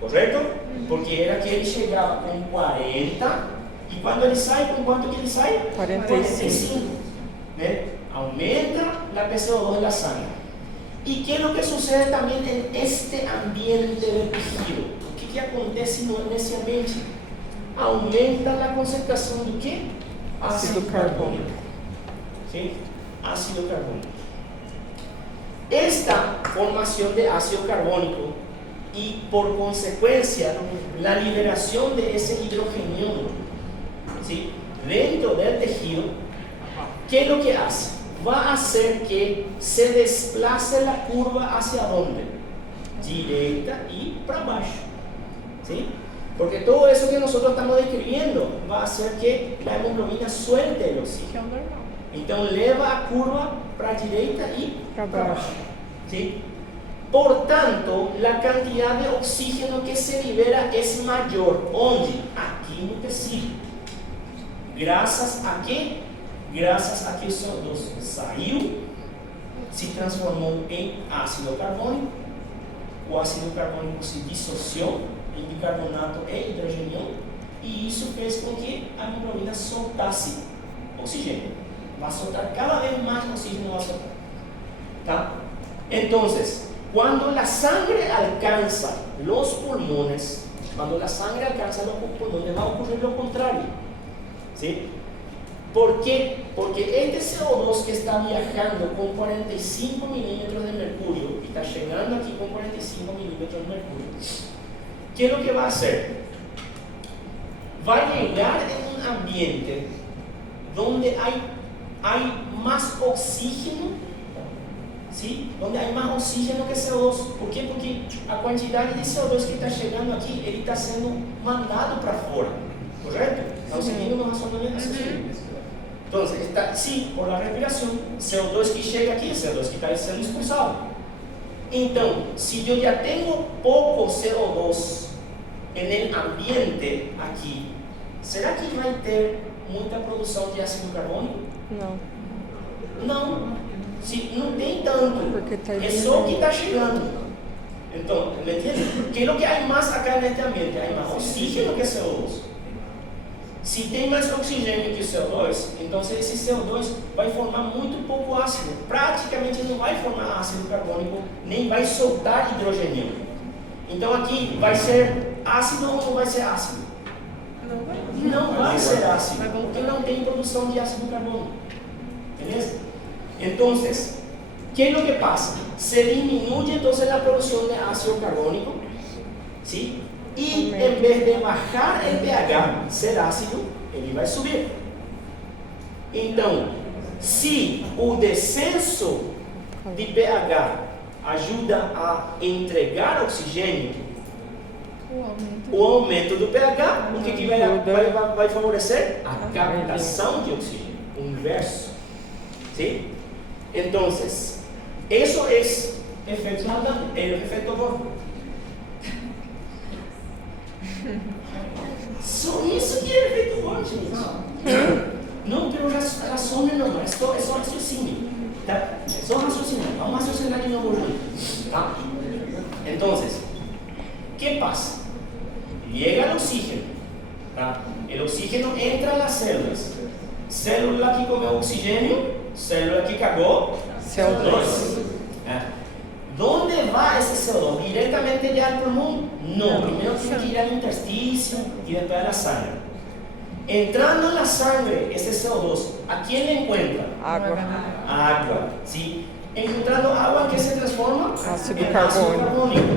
¿Correcto? Porque era que él llegaba con 40 y cuando él sale, ¿con cuánto que él sale? 45. Aumenta la PCO2 de la sangre. ¿Y qué es lo que sucede también en este ambiente del tejido? ¿Qué acontece en ese ambiente? Aumenta la concentración de ¿qué? Ácido carbónico. ¿Sí? Ácido carbónico. Esta formación de ácido carbónico y por consecuencia la liberación de ese hidrogenión, ¿sí?, dentro del tejido, ¿qué es lo que hace? Va a hacer que se desplace la curva hacia dónde? Directa y para abajo, ¿sí? Porque todo eso que nosotros estamos describiendo va a hacer que la hemoglobina suelte el oxígeno. Então leva a curva para a direita e para baixo. ¿Sí? Por tanto, la cantidad de oxígeno que se libera es mayor. ¿Dónde? Aquí en el tecido. ¿Gracias a qué? Gracias a que el CO2 salió, se transformó en ácido carbónico. O ácido carbónico se disoció em bicarbonato e hidrogênio e isso fez com que a hemoglobina soltasse oxígeno. Va a soltar cada vez más oxígeno, va a soltar. ¿Tá? Entonces, cuando la sangre alcanza los pulmones, va a ocurrir lo contrario. ¿Sí? ¿Por qué? Porque este CO2 que está viajando con 45 milímetros de mercurio y está llegando aquí con 45 milímetros de mercurio, ¿qué es lo que va a hacer? Va a llegar en un ambiente donde hay más oxígeno, ¿sí? Donde hay más oxígeno que CO2. ¿Por qué? Porque a cantidad de CO2 que está llegando aquí, ele está sendo mandado para fora, ¿correcto? ¿Estamos seguindo uma razonamento assim? Entonces, está, sí, por la respiración, CO2 que llega aquí, CO2 que está sendo expulsado. Então, si yo ya tengo poco CO2 en el ambiente aquí, ¿será que vai ter muita produção de ácido carbônico? Não. Não. Se não tem tanto. Porque tá É só o que está chegando. Entonces, ¿me entiendes? ¿Qué es lo que hay más acá en este ambiente? Hay más oxígeno que CO2. Si tem mais oxigênio que CO2, entonces esse CO2 vai formar muito pouco ácido. Praticamente não vai formar ácido carbônico, nem vai soltar hidrogênio. Então aqui vai ser ácido ou não vai ser ácido? Não vai ser ácido, porque não tem produção de ácido carbônico. Beleza? Entonces, ¿qué es lo que pasa? Se disminuye entonces la producción de ácido carbónico, ¿sí? Y en vez de bajar el pH, ser ácido, ele vai subir. Então, se o descenso de pH ajuda a entregar oxigênio, o aumento do pH, o que vai favorecer? A captação de oxigênio, o inverso. ¿Sí? Entonces, eso es efecto Bohr. Só isso que é efeito Bohr, gente. Não, pero razone não, é só raciocínio. Tá? É só raciocinar, vamos raciocinar de novo juntos. Tá? Entonces, ¿qué pasa? Llega el oxígeno. ¿Tá? El oxígeno entra a las células. Célula que comeu oxigênio, célula que cagou CO2. ¿Dónde va ese CO2? ¿Directamente ya al pulmón? No, primero tiene que ir al interstício y después a la sangre. Entrando en la sangre, ese CO2, ¿a quién le encuentra? Água. Agua, ¿sí? Encontrando agua, ¿qué se transforma? Ácido en carbónico. ácido carbónico.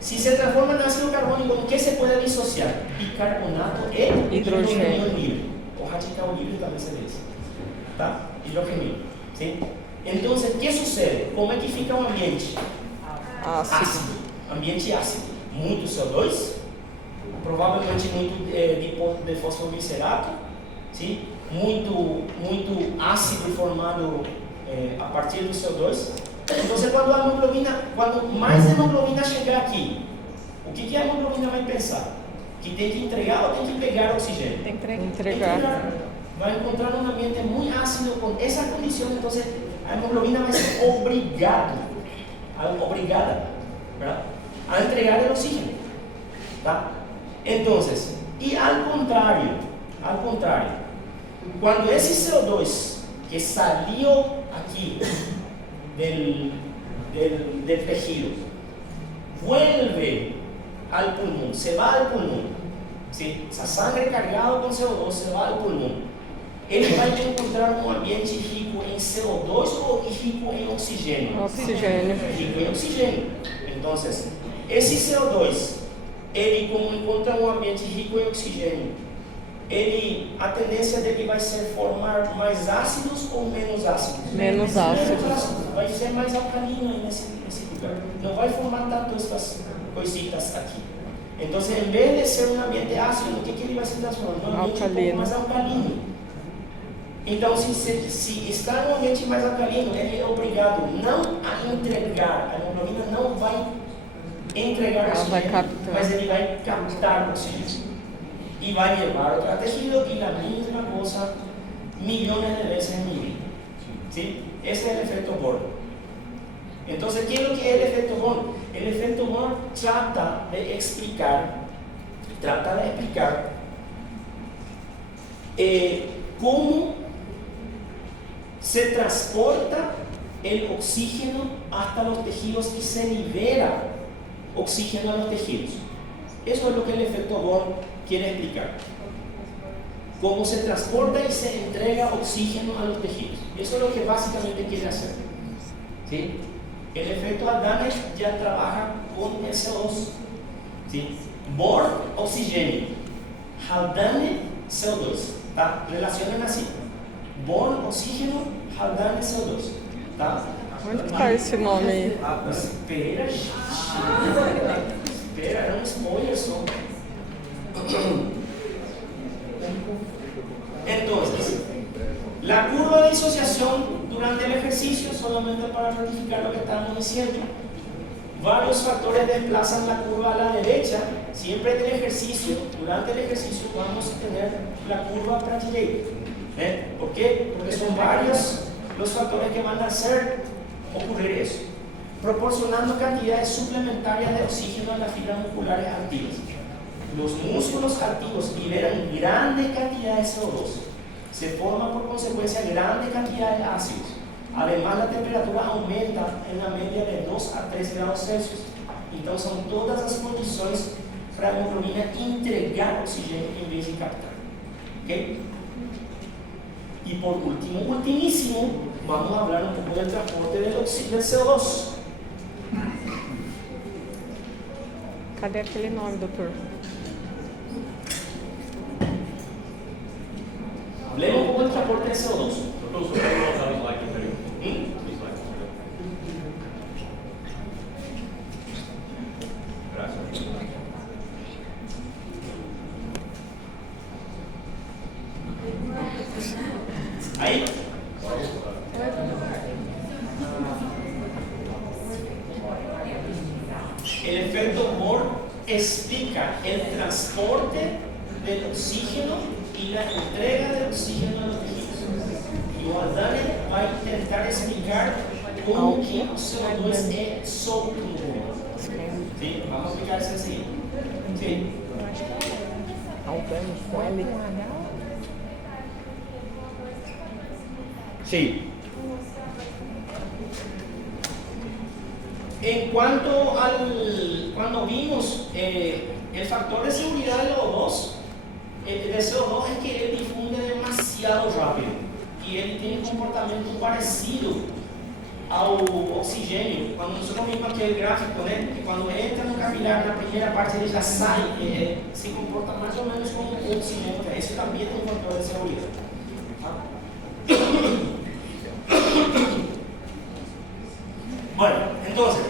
Si se transforma en ácido carbónico, ¿en qué se puede disociar? Bicarbonato e hidrogênio libre. O radical libre también se dice. ¿Tá? Hidrogênio, ¿sí? Entonces, ¿qué sucede? ¿Cómo es que fica un ambiente? Ácido. Ambiente ácido. Muito CO2, provavelmente muito de fosfoglicerato, ¿sí? Muito ácido formado a partir do CO2. Entonces, quando mais hemoglobina chegar aqui, o que a hemoglobina vai pensar? Que tem que entregar ou tem que pegar oxigênio? Tem que entregar. Vai encontrar um ambiente muito ácido com essa condição, então a hemoglobina vai ser obrigada, ¿verdad? A entregar o oxígeno, ¿tá? Entonces, y al contrario, cuando ese CO2 que salió aquí del tejido vuelve al pulmón, se va al pulmón, ¿sí? Esa sangre cargada con CO2 se va al pulmón. Ele vai encontrar um ambiente rico em CO2 ou rico em oxigênio? Oxigênio. Rico em oxigênio. Então, esse CO2, ele como encontra um ambiente rico em oxigênio, a tendência dele vai ser formar mais ácidos ou menos ácidos? Menos ácidos. Vai ser mais alcalino aí nesse lugar. Não vai formar tanto essas coisitas aqui. Então, em vez de ser um ambiente ácido, o que ele vai se transformar? Um ambiente um pouco mais alcalino. Então, se está no ambiente mais alcalino, ele é obrigado não a entregar, a hemoglobina não vai entregar oxigênio, mas ele vai captar oxigênio e vai levar ao tecido e a mesma coisa milhões de vezes en mi vida. ¿Sí? Ese es el efecto Bohr. Entonces, ¿qué es lo que es el efecto Bohr? El efecto Bohr trata de explicar cómo se transporta el oxígeno hasta los tejidos y se libera oxígeno a los tejidos. Eso es lo que el efecto Bohr quiere explicar. Cómo se transporta y se entrega oxígeno a los tejidos. Eso es lo que básicamente quiere hacer. ¿Sí? El efecto Haldane ya trabaja con el CO2. ¿Sí? Bohr, oxígeno. Haldane, CO2. ¿Tá? Relacionen así. Bohr, oxígeno, Haldane, CO2. Tá? Onde está esse nome aí? Espera, era um spoiler só. Entonces, la curva de disociación durante el ejercicio, solamente para ratificar lo que estamos diciendo, varios factores desplazan la curva a la derecha. Siempre del ejercicio, durante el ejercicio vamos a tener la curva para la derecha. ¿Por qué? Porque son varios los factores que van a hacer ocurrir eso. proporcionando cantidades suplementarias de oxígeno en las fibras musculares activas. Los músculos activos liberan grandes cantidades de CO2. Se forma por consecuencia grandes cantidades de ácidos. Además, la temperatura aumenta en la media de 2 a 3 grados Celsius. Entonces, son todas las condiciones para la hemoglobina entregar oxígeno en vez de captar. ¿Okay? Y por último, ultimísimo, vamos a hablar un poco del transporte del CO2. Cadê aquele nome, doutor? Hablemos un poco del transporte del CO2. Doutor, só vai voltar o slide anterior. O slide anterior. Graças. Ahí. El efecto Moore explica el transporte del oxígeno y la entrega del oxígeno a los tejidos. Y o Aldane va a intentar explicar cómo que el CO2 es soluble. ¿Sí? Vamos a explicar eso así. ¿Sí? Aldane com L. Sí. En cuanto al, cuando vimos el factor de seguridad del CO2, es que él difunde demasiado rápido y él tiene un comportamiento parecido al oxígeno. Cuando nosotros vimos aquí el gráfico, que cuando entra en un capilar, en la primera parte ele já sai, se comporta más o menos como un oxígeno. Eso también es un factor de seguridad. Bueno, entonces,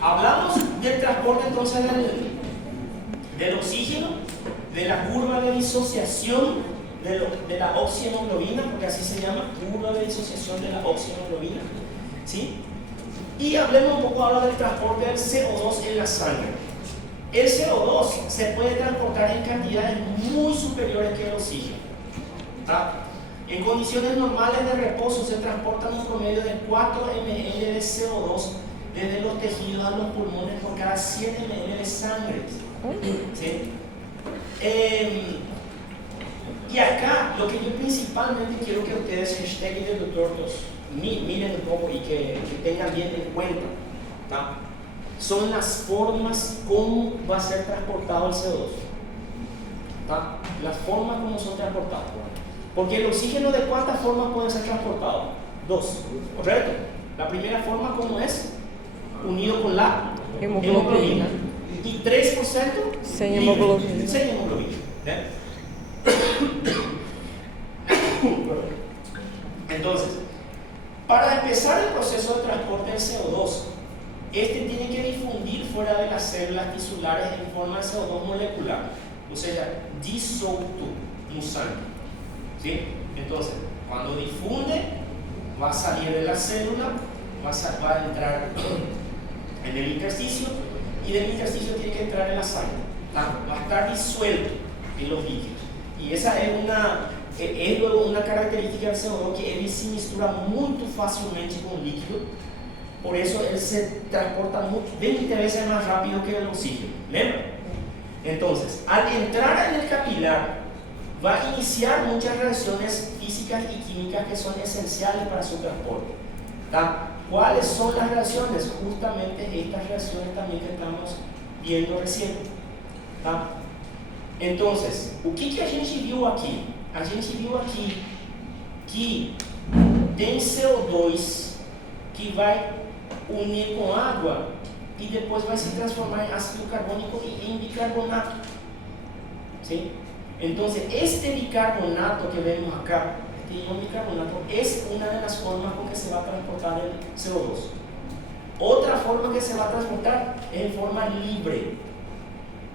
hablamos del transporte entonces del oxígeno, de la curva de disociación de la oxihemoglobina, porque así se llama, curva de disociación de la oxihemoglobina, ¿sí? Y hablemos un poco ahora del transporte del CO2 en la sangre. El CO2 se puede transportar en cantidades muy superiores que el oxígeno, ¿tá? En condiciones normales de reposo se transportan un promedio de 4 ml de CO2 desde los tejidos a los pulmones por cada 7 ml de sangre. ¿Sí? Y acá lo que yo principalmente quiero que ustedes hashtaguen del doctor miren un poco y que tengan bien en cuenta, ¿tá? Son las formas como va a ser transportado el CO2, ¿tá? Las formas como son transportados. Porque el oxígeno, ¿de cuántas formas puede ser transportado? 2, ¿correcto? La primera forma, ¿cómo es? Unido con la hemoglobina. Y 3% Sem hemoglobina. Sem hemoglobina, ¿eh? Entonces, para empezar el proceso de transporte del CO2, este tiene que difundir fuera de las células tisulares en forma de CO2 molecular, o sea, disuelto en sangre. ¿Sí? Entonces, cuando difunde, va a salir de la célula, va a entrar en el intersticio y del intersticio tiene que entrar en la sangre. Va a estar disuelto en los líquidos. Y esa es luego una característica del CO2 que él se mistura muy fácilmente con el líquido. Por eso él se transporta 20 veces más rápido que el oxígeno. ¿Lembra? Entonces, al entrar en el capilar, va a iniciar muchas reacciones físicas y químicas que son esenciales para su transporte. ¿Tá? ¿Cuáles son las reacciones? Justamente estas reacciones también que estamos viendo recién. ¿Tá? Entonces, o que a gente viu aqui? A gente viu aqui que tem CO2 que vai unir com água e depois vai se transformar em ácido carbônico e em bicarbonato. ¿Sí? Entonces, este bicarbonato que vemos acá, este ion bicarbonato, es una de las formas con que se va a transportar el CO2. Otra forma que se va a transportar es en forma libre.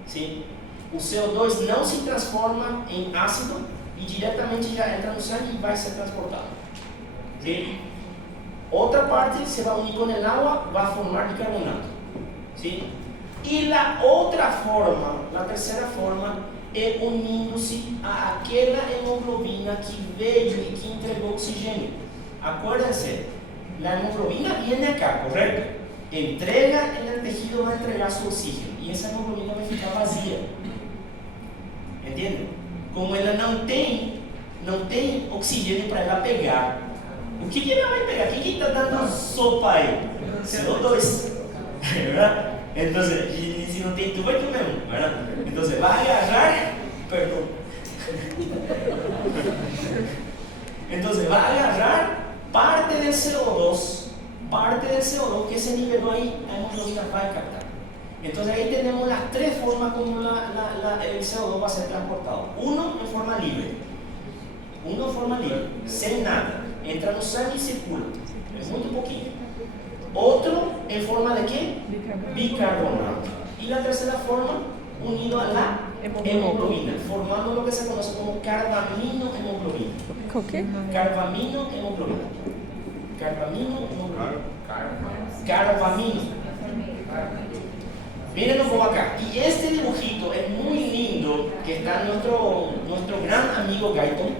¿Sí? O CO2 não se transforma em ácido e diretamente já entra no sangue e vai ser transportado. ¿Sí? Otra parte se va a unir con el agua, va a formar bicarbonato. ¿Sí? Y la otra forma, la tercera forma, é unindo-se àquela hemoglobina que veio e que entregou oxigênio. Acuérdense, a hemoglobina viene acá, ¿correcto? entrega en el tejido, va a entregar su oxígeno e essa hemoglobina vai ficar vazia. Entende? Como ela não tem oxigênio para ela pegar, o que ela vai pegar? O que está dando sopa aí? CO2. ¿Verdad? Entonces, si no tem tubo, é tu mesmo, ¿verdad? Entonces, va a agarrar, perdón. Entonces, va a agarrar parte del CO2 que se niveló ahí, la hemoglobina va a captar. Entonces ahí tenemos las tres formas como el CO2 va a ser transportado. Uno en forma libre, sin nada, entra no sangue y circula, es muy poquito. Otro en forma de ¿qué? Bicarbonato. Y la tercera forma, unido a la hemoglobina, formando lo que se conoce como carbaminohemoglobina. ¿Con qué? Carbaminohemoglobina. Carbamino. Miren un poco acá. Y este dibujito es muy lindo, que está nuestro gran amigo Guyton.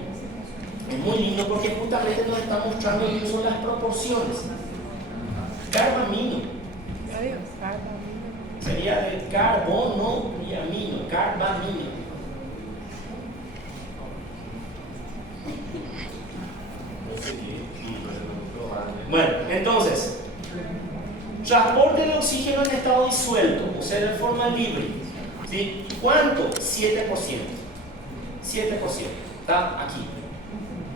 Es muy lindo porque justamente nos está mostrando lo que son las proporciones. Carbamino. Sería de carbono y amino. Carbamino. Bueno, entonces, transporte de oxígeno en estado disuelto, o sea, de forma libre. ¿Sí? ¿Cuánto? 7%. 7%. Está aquí.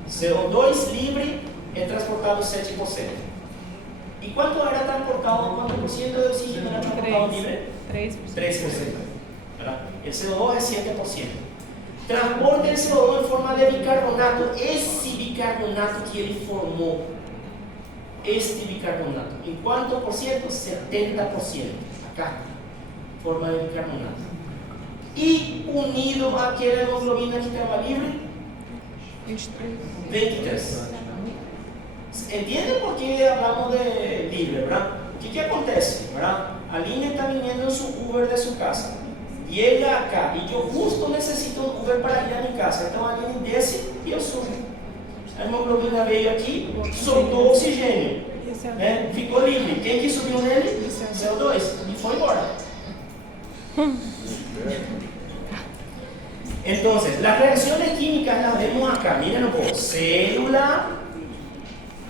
CO2 libre es transportado 7%. ¿Y cuánto era transportado? ¿Cuánto por ciento de oxígeno era transportado libre? 3%. ¿Verdad? El CO2 es 7%. Transporte del CO2 en forma de bicarbonato. Ese bicarbonato que él formó. Este bicarbonato. ¿En cuánto por ciento? 70%. Acá. Forma de bicarbonato. Y unido a aquella hemoglobina que estaba libre. 23. ¿Entienden por qué hablamos de libre, verdad? ¿Qué acontece, verdad? Aline está viniendo en su Uber de su casa. Llega acá y yo justo necesito un Uber para ir a mi casa. Entonces Aline desce y yo subo. A hemoglobina veio aqui, soltou oxigênio, né? Ficou livre. Quem que subiu nele? CO2 e foi embora. Entonces, las reacciones químicas las vemos acá. Miren un poco. Célula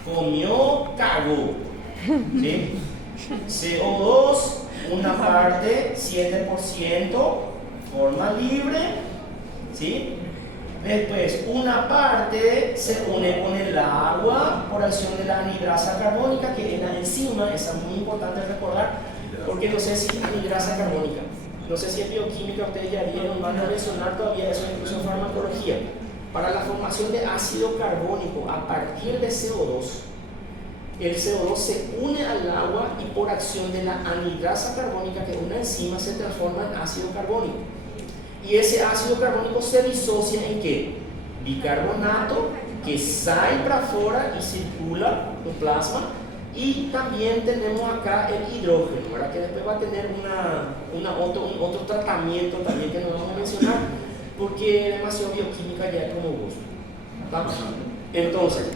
comió, cagó. ¿Sí? CO2, una parte, 7%, forma libre. ¿Sí? Después, una parte se une con el agua por acción de la anhidrasa carbónica, que es la enzima, esa es muy importante recordar, porque no sé si anhidrasa carbónica, no sé si es bioquímica, ustedes ya vieron, van a mencionar todavía eso, incluso en farmacología. Para la formación de ácido carbónico a partir de CO2, el CO2 se une al agua y por acción de la anhidrasa carbónica, que es una enzima, se transforma en ácido carbónico. Y ese ácido carbónico se disocia en ¿qué? Bicarbonato, que sale para afuera y circula no plasma. Y también tenemos acá el hidrógeno, ¿verdad? Que después va a tener otro tratamiento también que no vamos a mencionar, porque es demasiado bioquímica ya como gusto. ¿Tá? Entonces,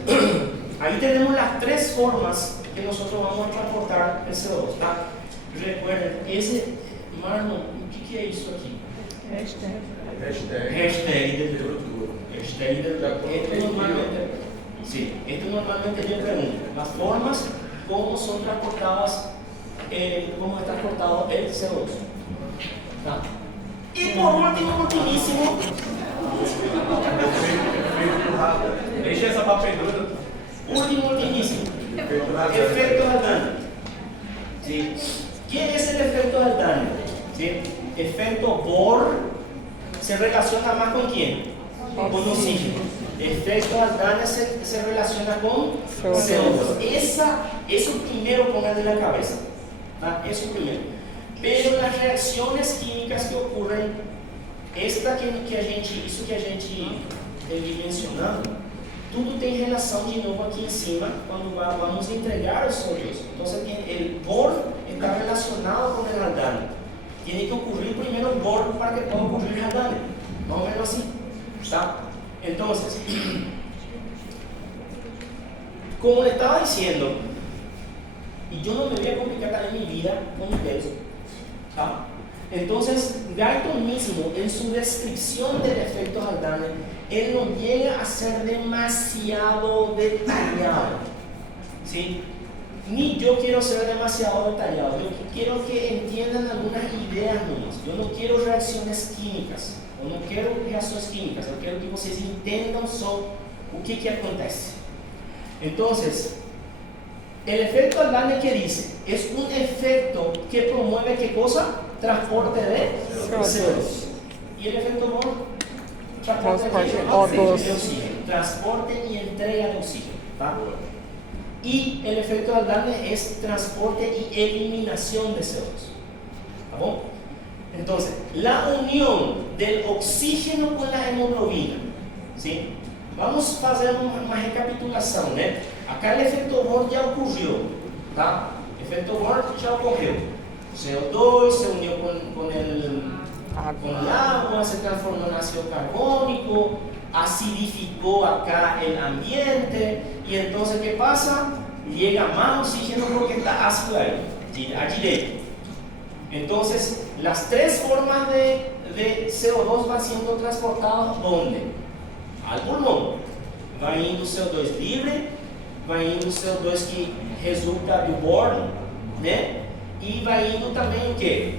ahí tenemos las tres formas que nosotros vamos a transportar el CO2. ¿Tá? Recuerden, ese, Marlon, ¿qué es eso aquí? Hashtag de temperatura. Hashtag de temperatura. Esto normalmente yo pregunto. Las formas, cómo son transportadas, cómo es transportado el CO2. ¿Tá? Y por último, ultimísimo. Deixa essa papelura. Ultimísimo. Efecto Haldane. ¿Sí? ¿Qué es el efecto Haldane? ¿Sí? Efecto Bohr se relaciona más con quién? Con oxígeno. Efecto Haldane se relaciona con CO2. Eso primero pongan en la cabeza. ¿Tá? Eso primero. Pero las reacciones químicas que ocurren, isso que a gente ele mencionando, tudo tem relação de novo aqui em cima quando vamos entregar os sólidos. Então, o Bohr está relacionado com o Haldane. Tiene que ocurrir primero el Bohr para que pueda ocurrir el Haldane. Más o menos así. ¿Está? Entonces, como le estaba diciendo, Y yo no me voy a complicar en mi vida con ustedes. ¿Tá? Entonces, Galton mismo, en su descripción del efecto Haldane, él no llega a ser demasiado detallado. ¿Sí? Ni yo quiero ser demasiado detallado. Yo quiero que entiendan algunas ideas mías. Yo no quiero reacciones químicas. Eu não quero reações químicas, eu quero que vocês entendam só o que acontece. Então, el efecto Haldane que dice, es un efecto que promueve ¿qué cosa? Transporte de CO2. ¿Y el efecto Bohr? Transporte de oxígeno. Transporte y entrega de oxígeno. ¿Tá? Y el efecto Haldane es transporte y eliminación de CO2. ¿Tá bom? Entonces, la unión del oxígeno con la hemoglobina, ¿sí? Vamos a hacer una recapitulación, ¿no? Acá el efecto Bohr ya ocurrió, ¿tá? El efecto Bohr ya ocurrió. CO2 se unió con el agua, se transformó en ácido carbónico, acidificó acá el ambiente, y entonces, ¿qué pasa? Llega más oxígeno porque está ácido ahí, allí. Entonces, las tres formas de CO2 van siendo transportadas ¿dónde? Al pulmón. Va indo CO2 libre, va indo CO2 que resulta do Bohr, né? E vai indo também o quê?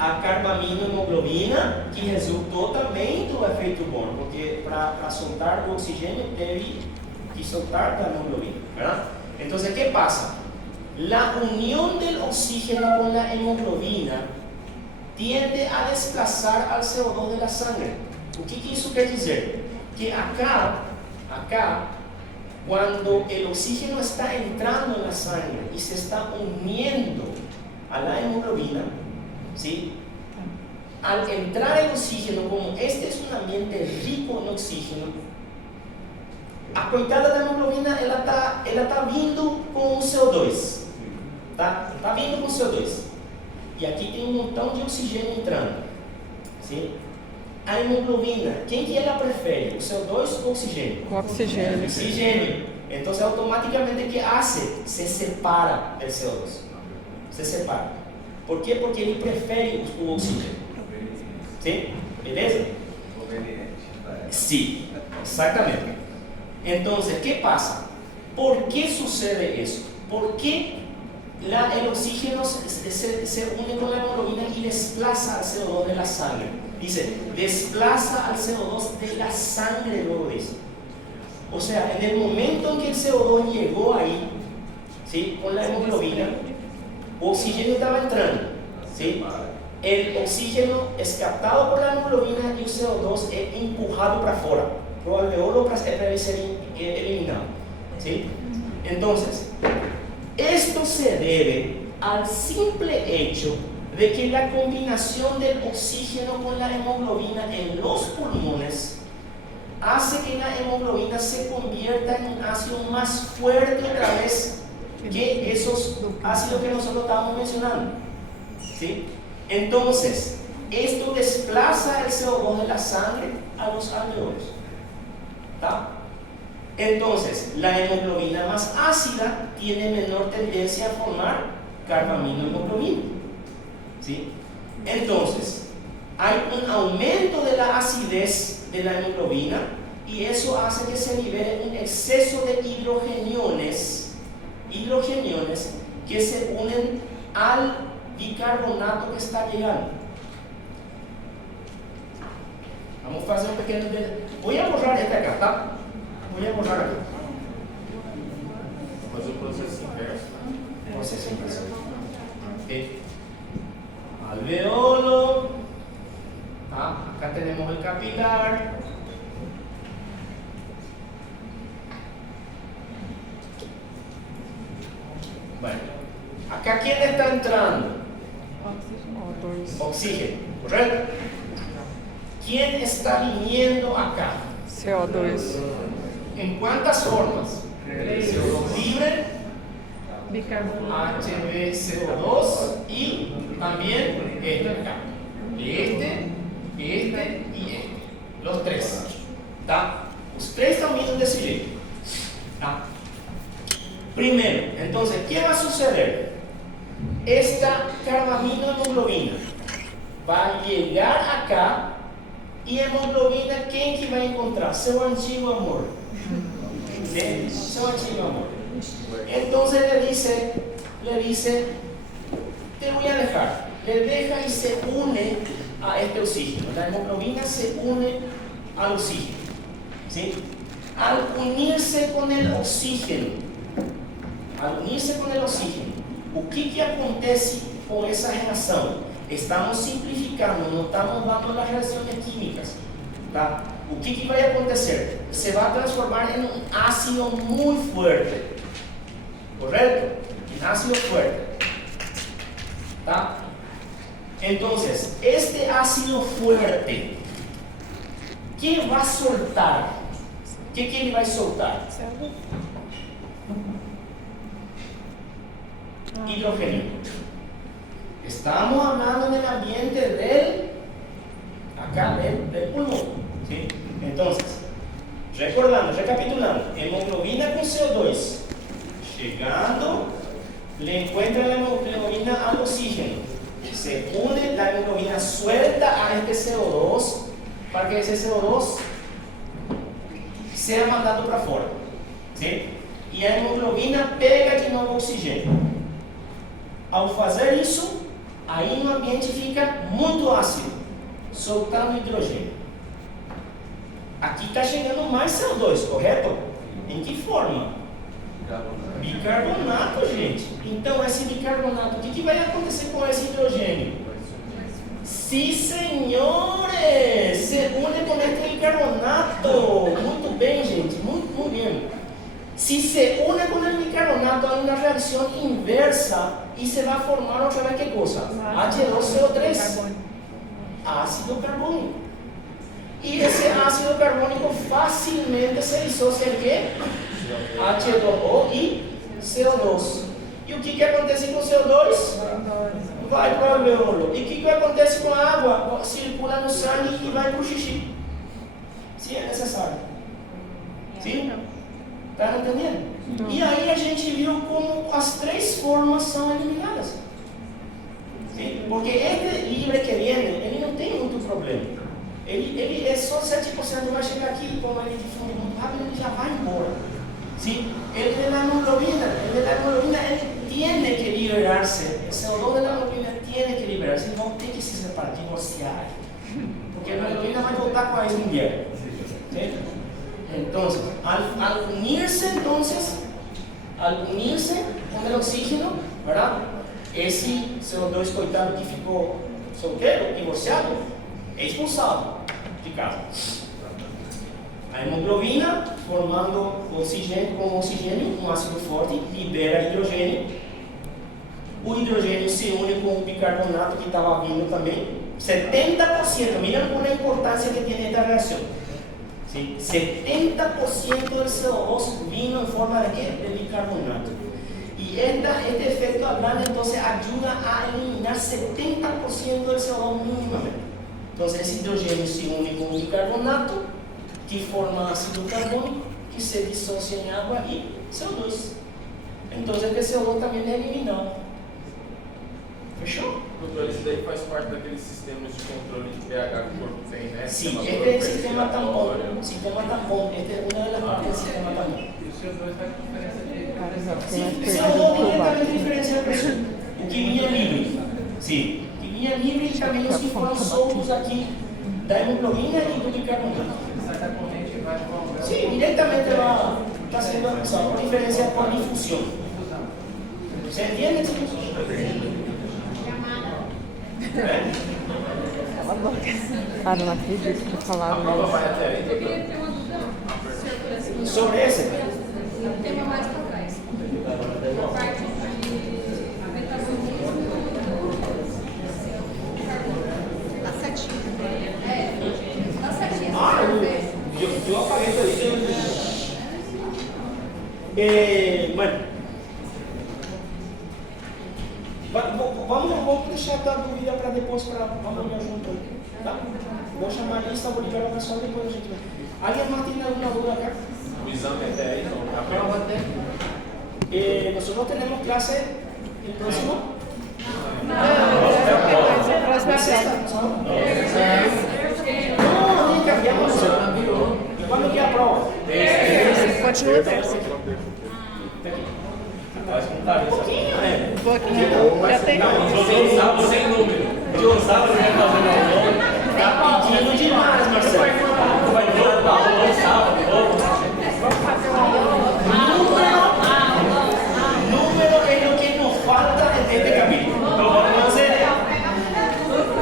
A carbaminohemoglobina, que resultou também do efeito Bohr, porque para soltar o oxigênio teve que soltar da hemoglobina, ¿verdad? Entonces, ¿qué pasa? La unión del oxígeno con la hemoglobina tiende a desplazar al CO2 de la sangre. O que isso quer dizer? Que acá, cuando el oxígeno está entrando en la sangre y se está uniendo a la hemoglobina, ¿sí? Al entrar el oxígeno, como este es un ambiente rico en oxígeno, a coitada da hemoglobina, ela tá vindo com o CO2. Tá vindo com o CO2. E aqui tem um montão de oxigênio entrando. ¿Sí? A hemoglobina, quem que ela prefere? O CO2 ou o oxigênio? O oxigênio. Oxigênio. Então, automaticamente, o que hace? Se separa do CO2. Se separa. ¿Por quê? Porque ele prefere o oxigênio. ¿Sí? Beleza? Sim, exatamente. Então, ¿qué pasa? ¿Por qué sucede eso? ¿Por qué el oxígeno se une con la hemoglobina y desplaza al CO2 de la sangre? Dice, desplaza al CO2 de la sangre, luego dice. O sea, en el momento en que el CO2 llegó ahí, ¿sí? Con la hemoglobina, el oxígeno estaba entrando, ¿sí? El oxígeno es captado por la hemoglobina y el CO2 es empujado para afuera. Pro alveolo para ser eliminado, ¿sí? Entonces, esto se debe al simple hecho de que la combinación del oxígeno con la hemoglobina en los pulmones hace que la hemoglobina se convierta en un ácido más fuerte otra vez que esos ácidos que nosotros estábamos mencionando, ¿sí? Entonces, esto desplaza el CO2 de la sangre a los alveolos. ¿Tá? Entonces, la hemoglobina más ácida tiene menor tendencia a formar carbaminohemoglobina, ¿sí? Entonces, hay un aumento de la acidez de la hemoglobina y eso hace que se libere un exceso de hidrogeniones que se unen al bicarbonato que está llegando. Vamos a hacer un pequeño... Voy a borrar esta acá, ¿tá? Voy a borrar aqui. Mas o processo inverso. Processo inverso. Ok. Alveolo. ¿Tá? Acá tenemos el capilar. Bueno. Acá, ¿quién está entrando? Oxígeno, ¿correcto? ¿Quién está viniendo acá? CO2. ¿En cuántas formas? CO2 libre, Bicarbonato. HbCO2 y también este acá. Este y este. Los tres. ¿Tá? Os três estão vindo desse jeito. Tá? Primeiro, então, acá, e hemoglobina, quem que vai encontrar? Seu antigo amor. ¿Sí? Seu antigo amor. Entonces le dice, te voy a dejar. Le deja y se une a este oxígeno. La hemoglobina se une al oxígeno. ¿Sí? Al unirse con el oxígeno, o que acontece com essa reação? Estamos simplificando, não estamos dando as reações químicas. Tá? O que vai acontecer? Se vai transformar em um ácido muito forte. ¿Correcto? Un ácido fuerte. ¿Tá? Entonces, este ácido fuerte, ¿qué va a soltar? ¿Qué ele vai soltar? Hidrogênio. Estamos hablando del ambiente del pulmón. ¿Sí? Entonces, recapitulando, hemoglobina con CO2. Llegando, le encuentra la hemoglobina al oxígeno. Se une, la hemoglobina suelta a este CO2 para que ese CO2 sea mandado para fora. ¿Sí? E a hemoglobina pega de novo oxigênio. Ao fazer isso, aí no ambiente fica muito ácido, soltando hidrogênio. Aqui está chegando mais CO2, correto? Em que forma? Bicarbonato, gente. Então, esse bicarbonato, o que vai acontecer com esse hidrogênio? Sim, senhores! Se une com este bicarbonato. Muito bem, gente. Muito bem. Se se une com o bicarbonato, há uma reação inversa e se vai formar outra vez que coisa? H2CO3. Ácido carbônico. E esse ácido carbônico facilmente se dissocia em quê? H2O e CO2. E o que acontece com o CO2? Vai para o alvéolo. E o que acontece com a água? Circula no sangue e vai para o xixi. Se é necessário. Sim? Está entendendo? E aí a gente viu como as três formas são eliminadas. Sim? Porque este livre que vem, ele não tem muito problema. Ele é só 7%, vai chegar aqui e toma ele de fundo muito rápido, ele já vai embora. ¿Sí? El de la hemoglobina, él tiene que liberarse, el CO2 de la hemoglobina tiene que liberarse, no tem que se separar, divorciar, porque la hemoglobina va a voltar con la ex-mujer. ¿Sí? Entonces, al unirse con el oxígeno, ¿verdad? Ese CO2 coitado que ficou solteiro, divorciado, é expulsado de casa. A hemoglobina, formando oxigênio com oxigênio, um ácido forte, libera hidrogênio. O hidrogênio se une com o bicarbonato que estava vindo também. 70%, miren por la importância que tem esta reação. ¿Sí? 70% del CO2 vino en forma de ¿qué? De bicarbonato. Y este efecto hablando entonces ayuda a eliminar 70% del CO2 mínimamente. Entonces ese hidrogênio se une con bicarbonato, que forma ácido carbônico, que se disocia em água e CO2. Então, esse CO2 também é eliminado. Fechou? Doutor, isso daí faz parte daqueles sistemas de controle de pH que o corpo tem, né? Sim, este é o sistema tampão. Sistema tampão. Esta é uma das partes do sistema tampão. E o CO2 faz diferença de... Sim, o CO2 diretamente diferencia a pressão. O que vinha livre. Sim. O que vinha livre e também os que foram soltos aqui da hemoglobina e do bicarbonato. Sim, diretamente está sendo usado. A diferença é por difusão. Você entende? Cala a boca. Ah, não acredito que falaram Vai isso. até aí, Eu doutor. queria ter uma dúvida sobre Sobre esse? o tema mais para trás. A parte de metabolismo da setinha. Da setinha. Ah, eu apaguei isso aí. Bueno, vamos deixar a dúvida para depois, para amanhã junto. Tá? Vou chamar a lista, vou liberar o pessoal e depois a gente vai. Alguém mais tem alguma dúvida acá? O exame até aí, então, a prova Nosotros tenemos clase el próximo. Não, próxima prova. Não, que a prova. E quando que é a prova? Continua terça. Acho que não tá isso. É. Um pouquinho. Já tem. Sem número. Dinossauro, né? Fazendo aulão. Tá pedindo demais.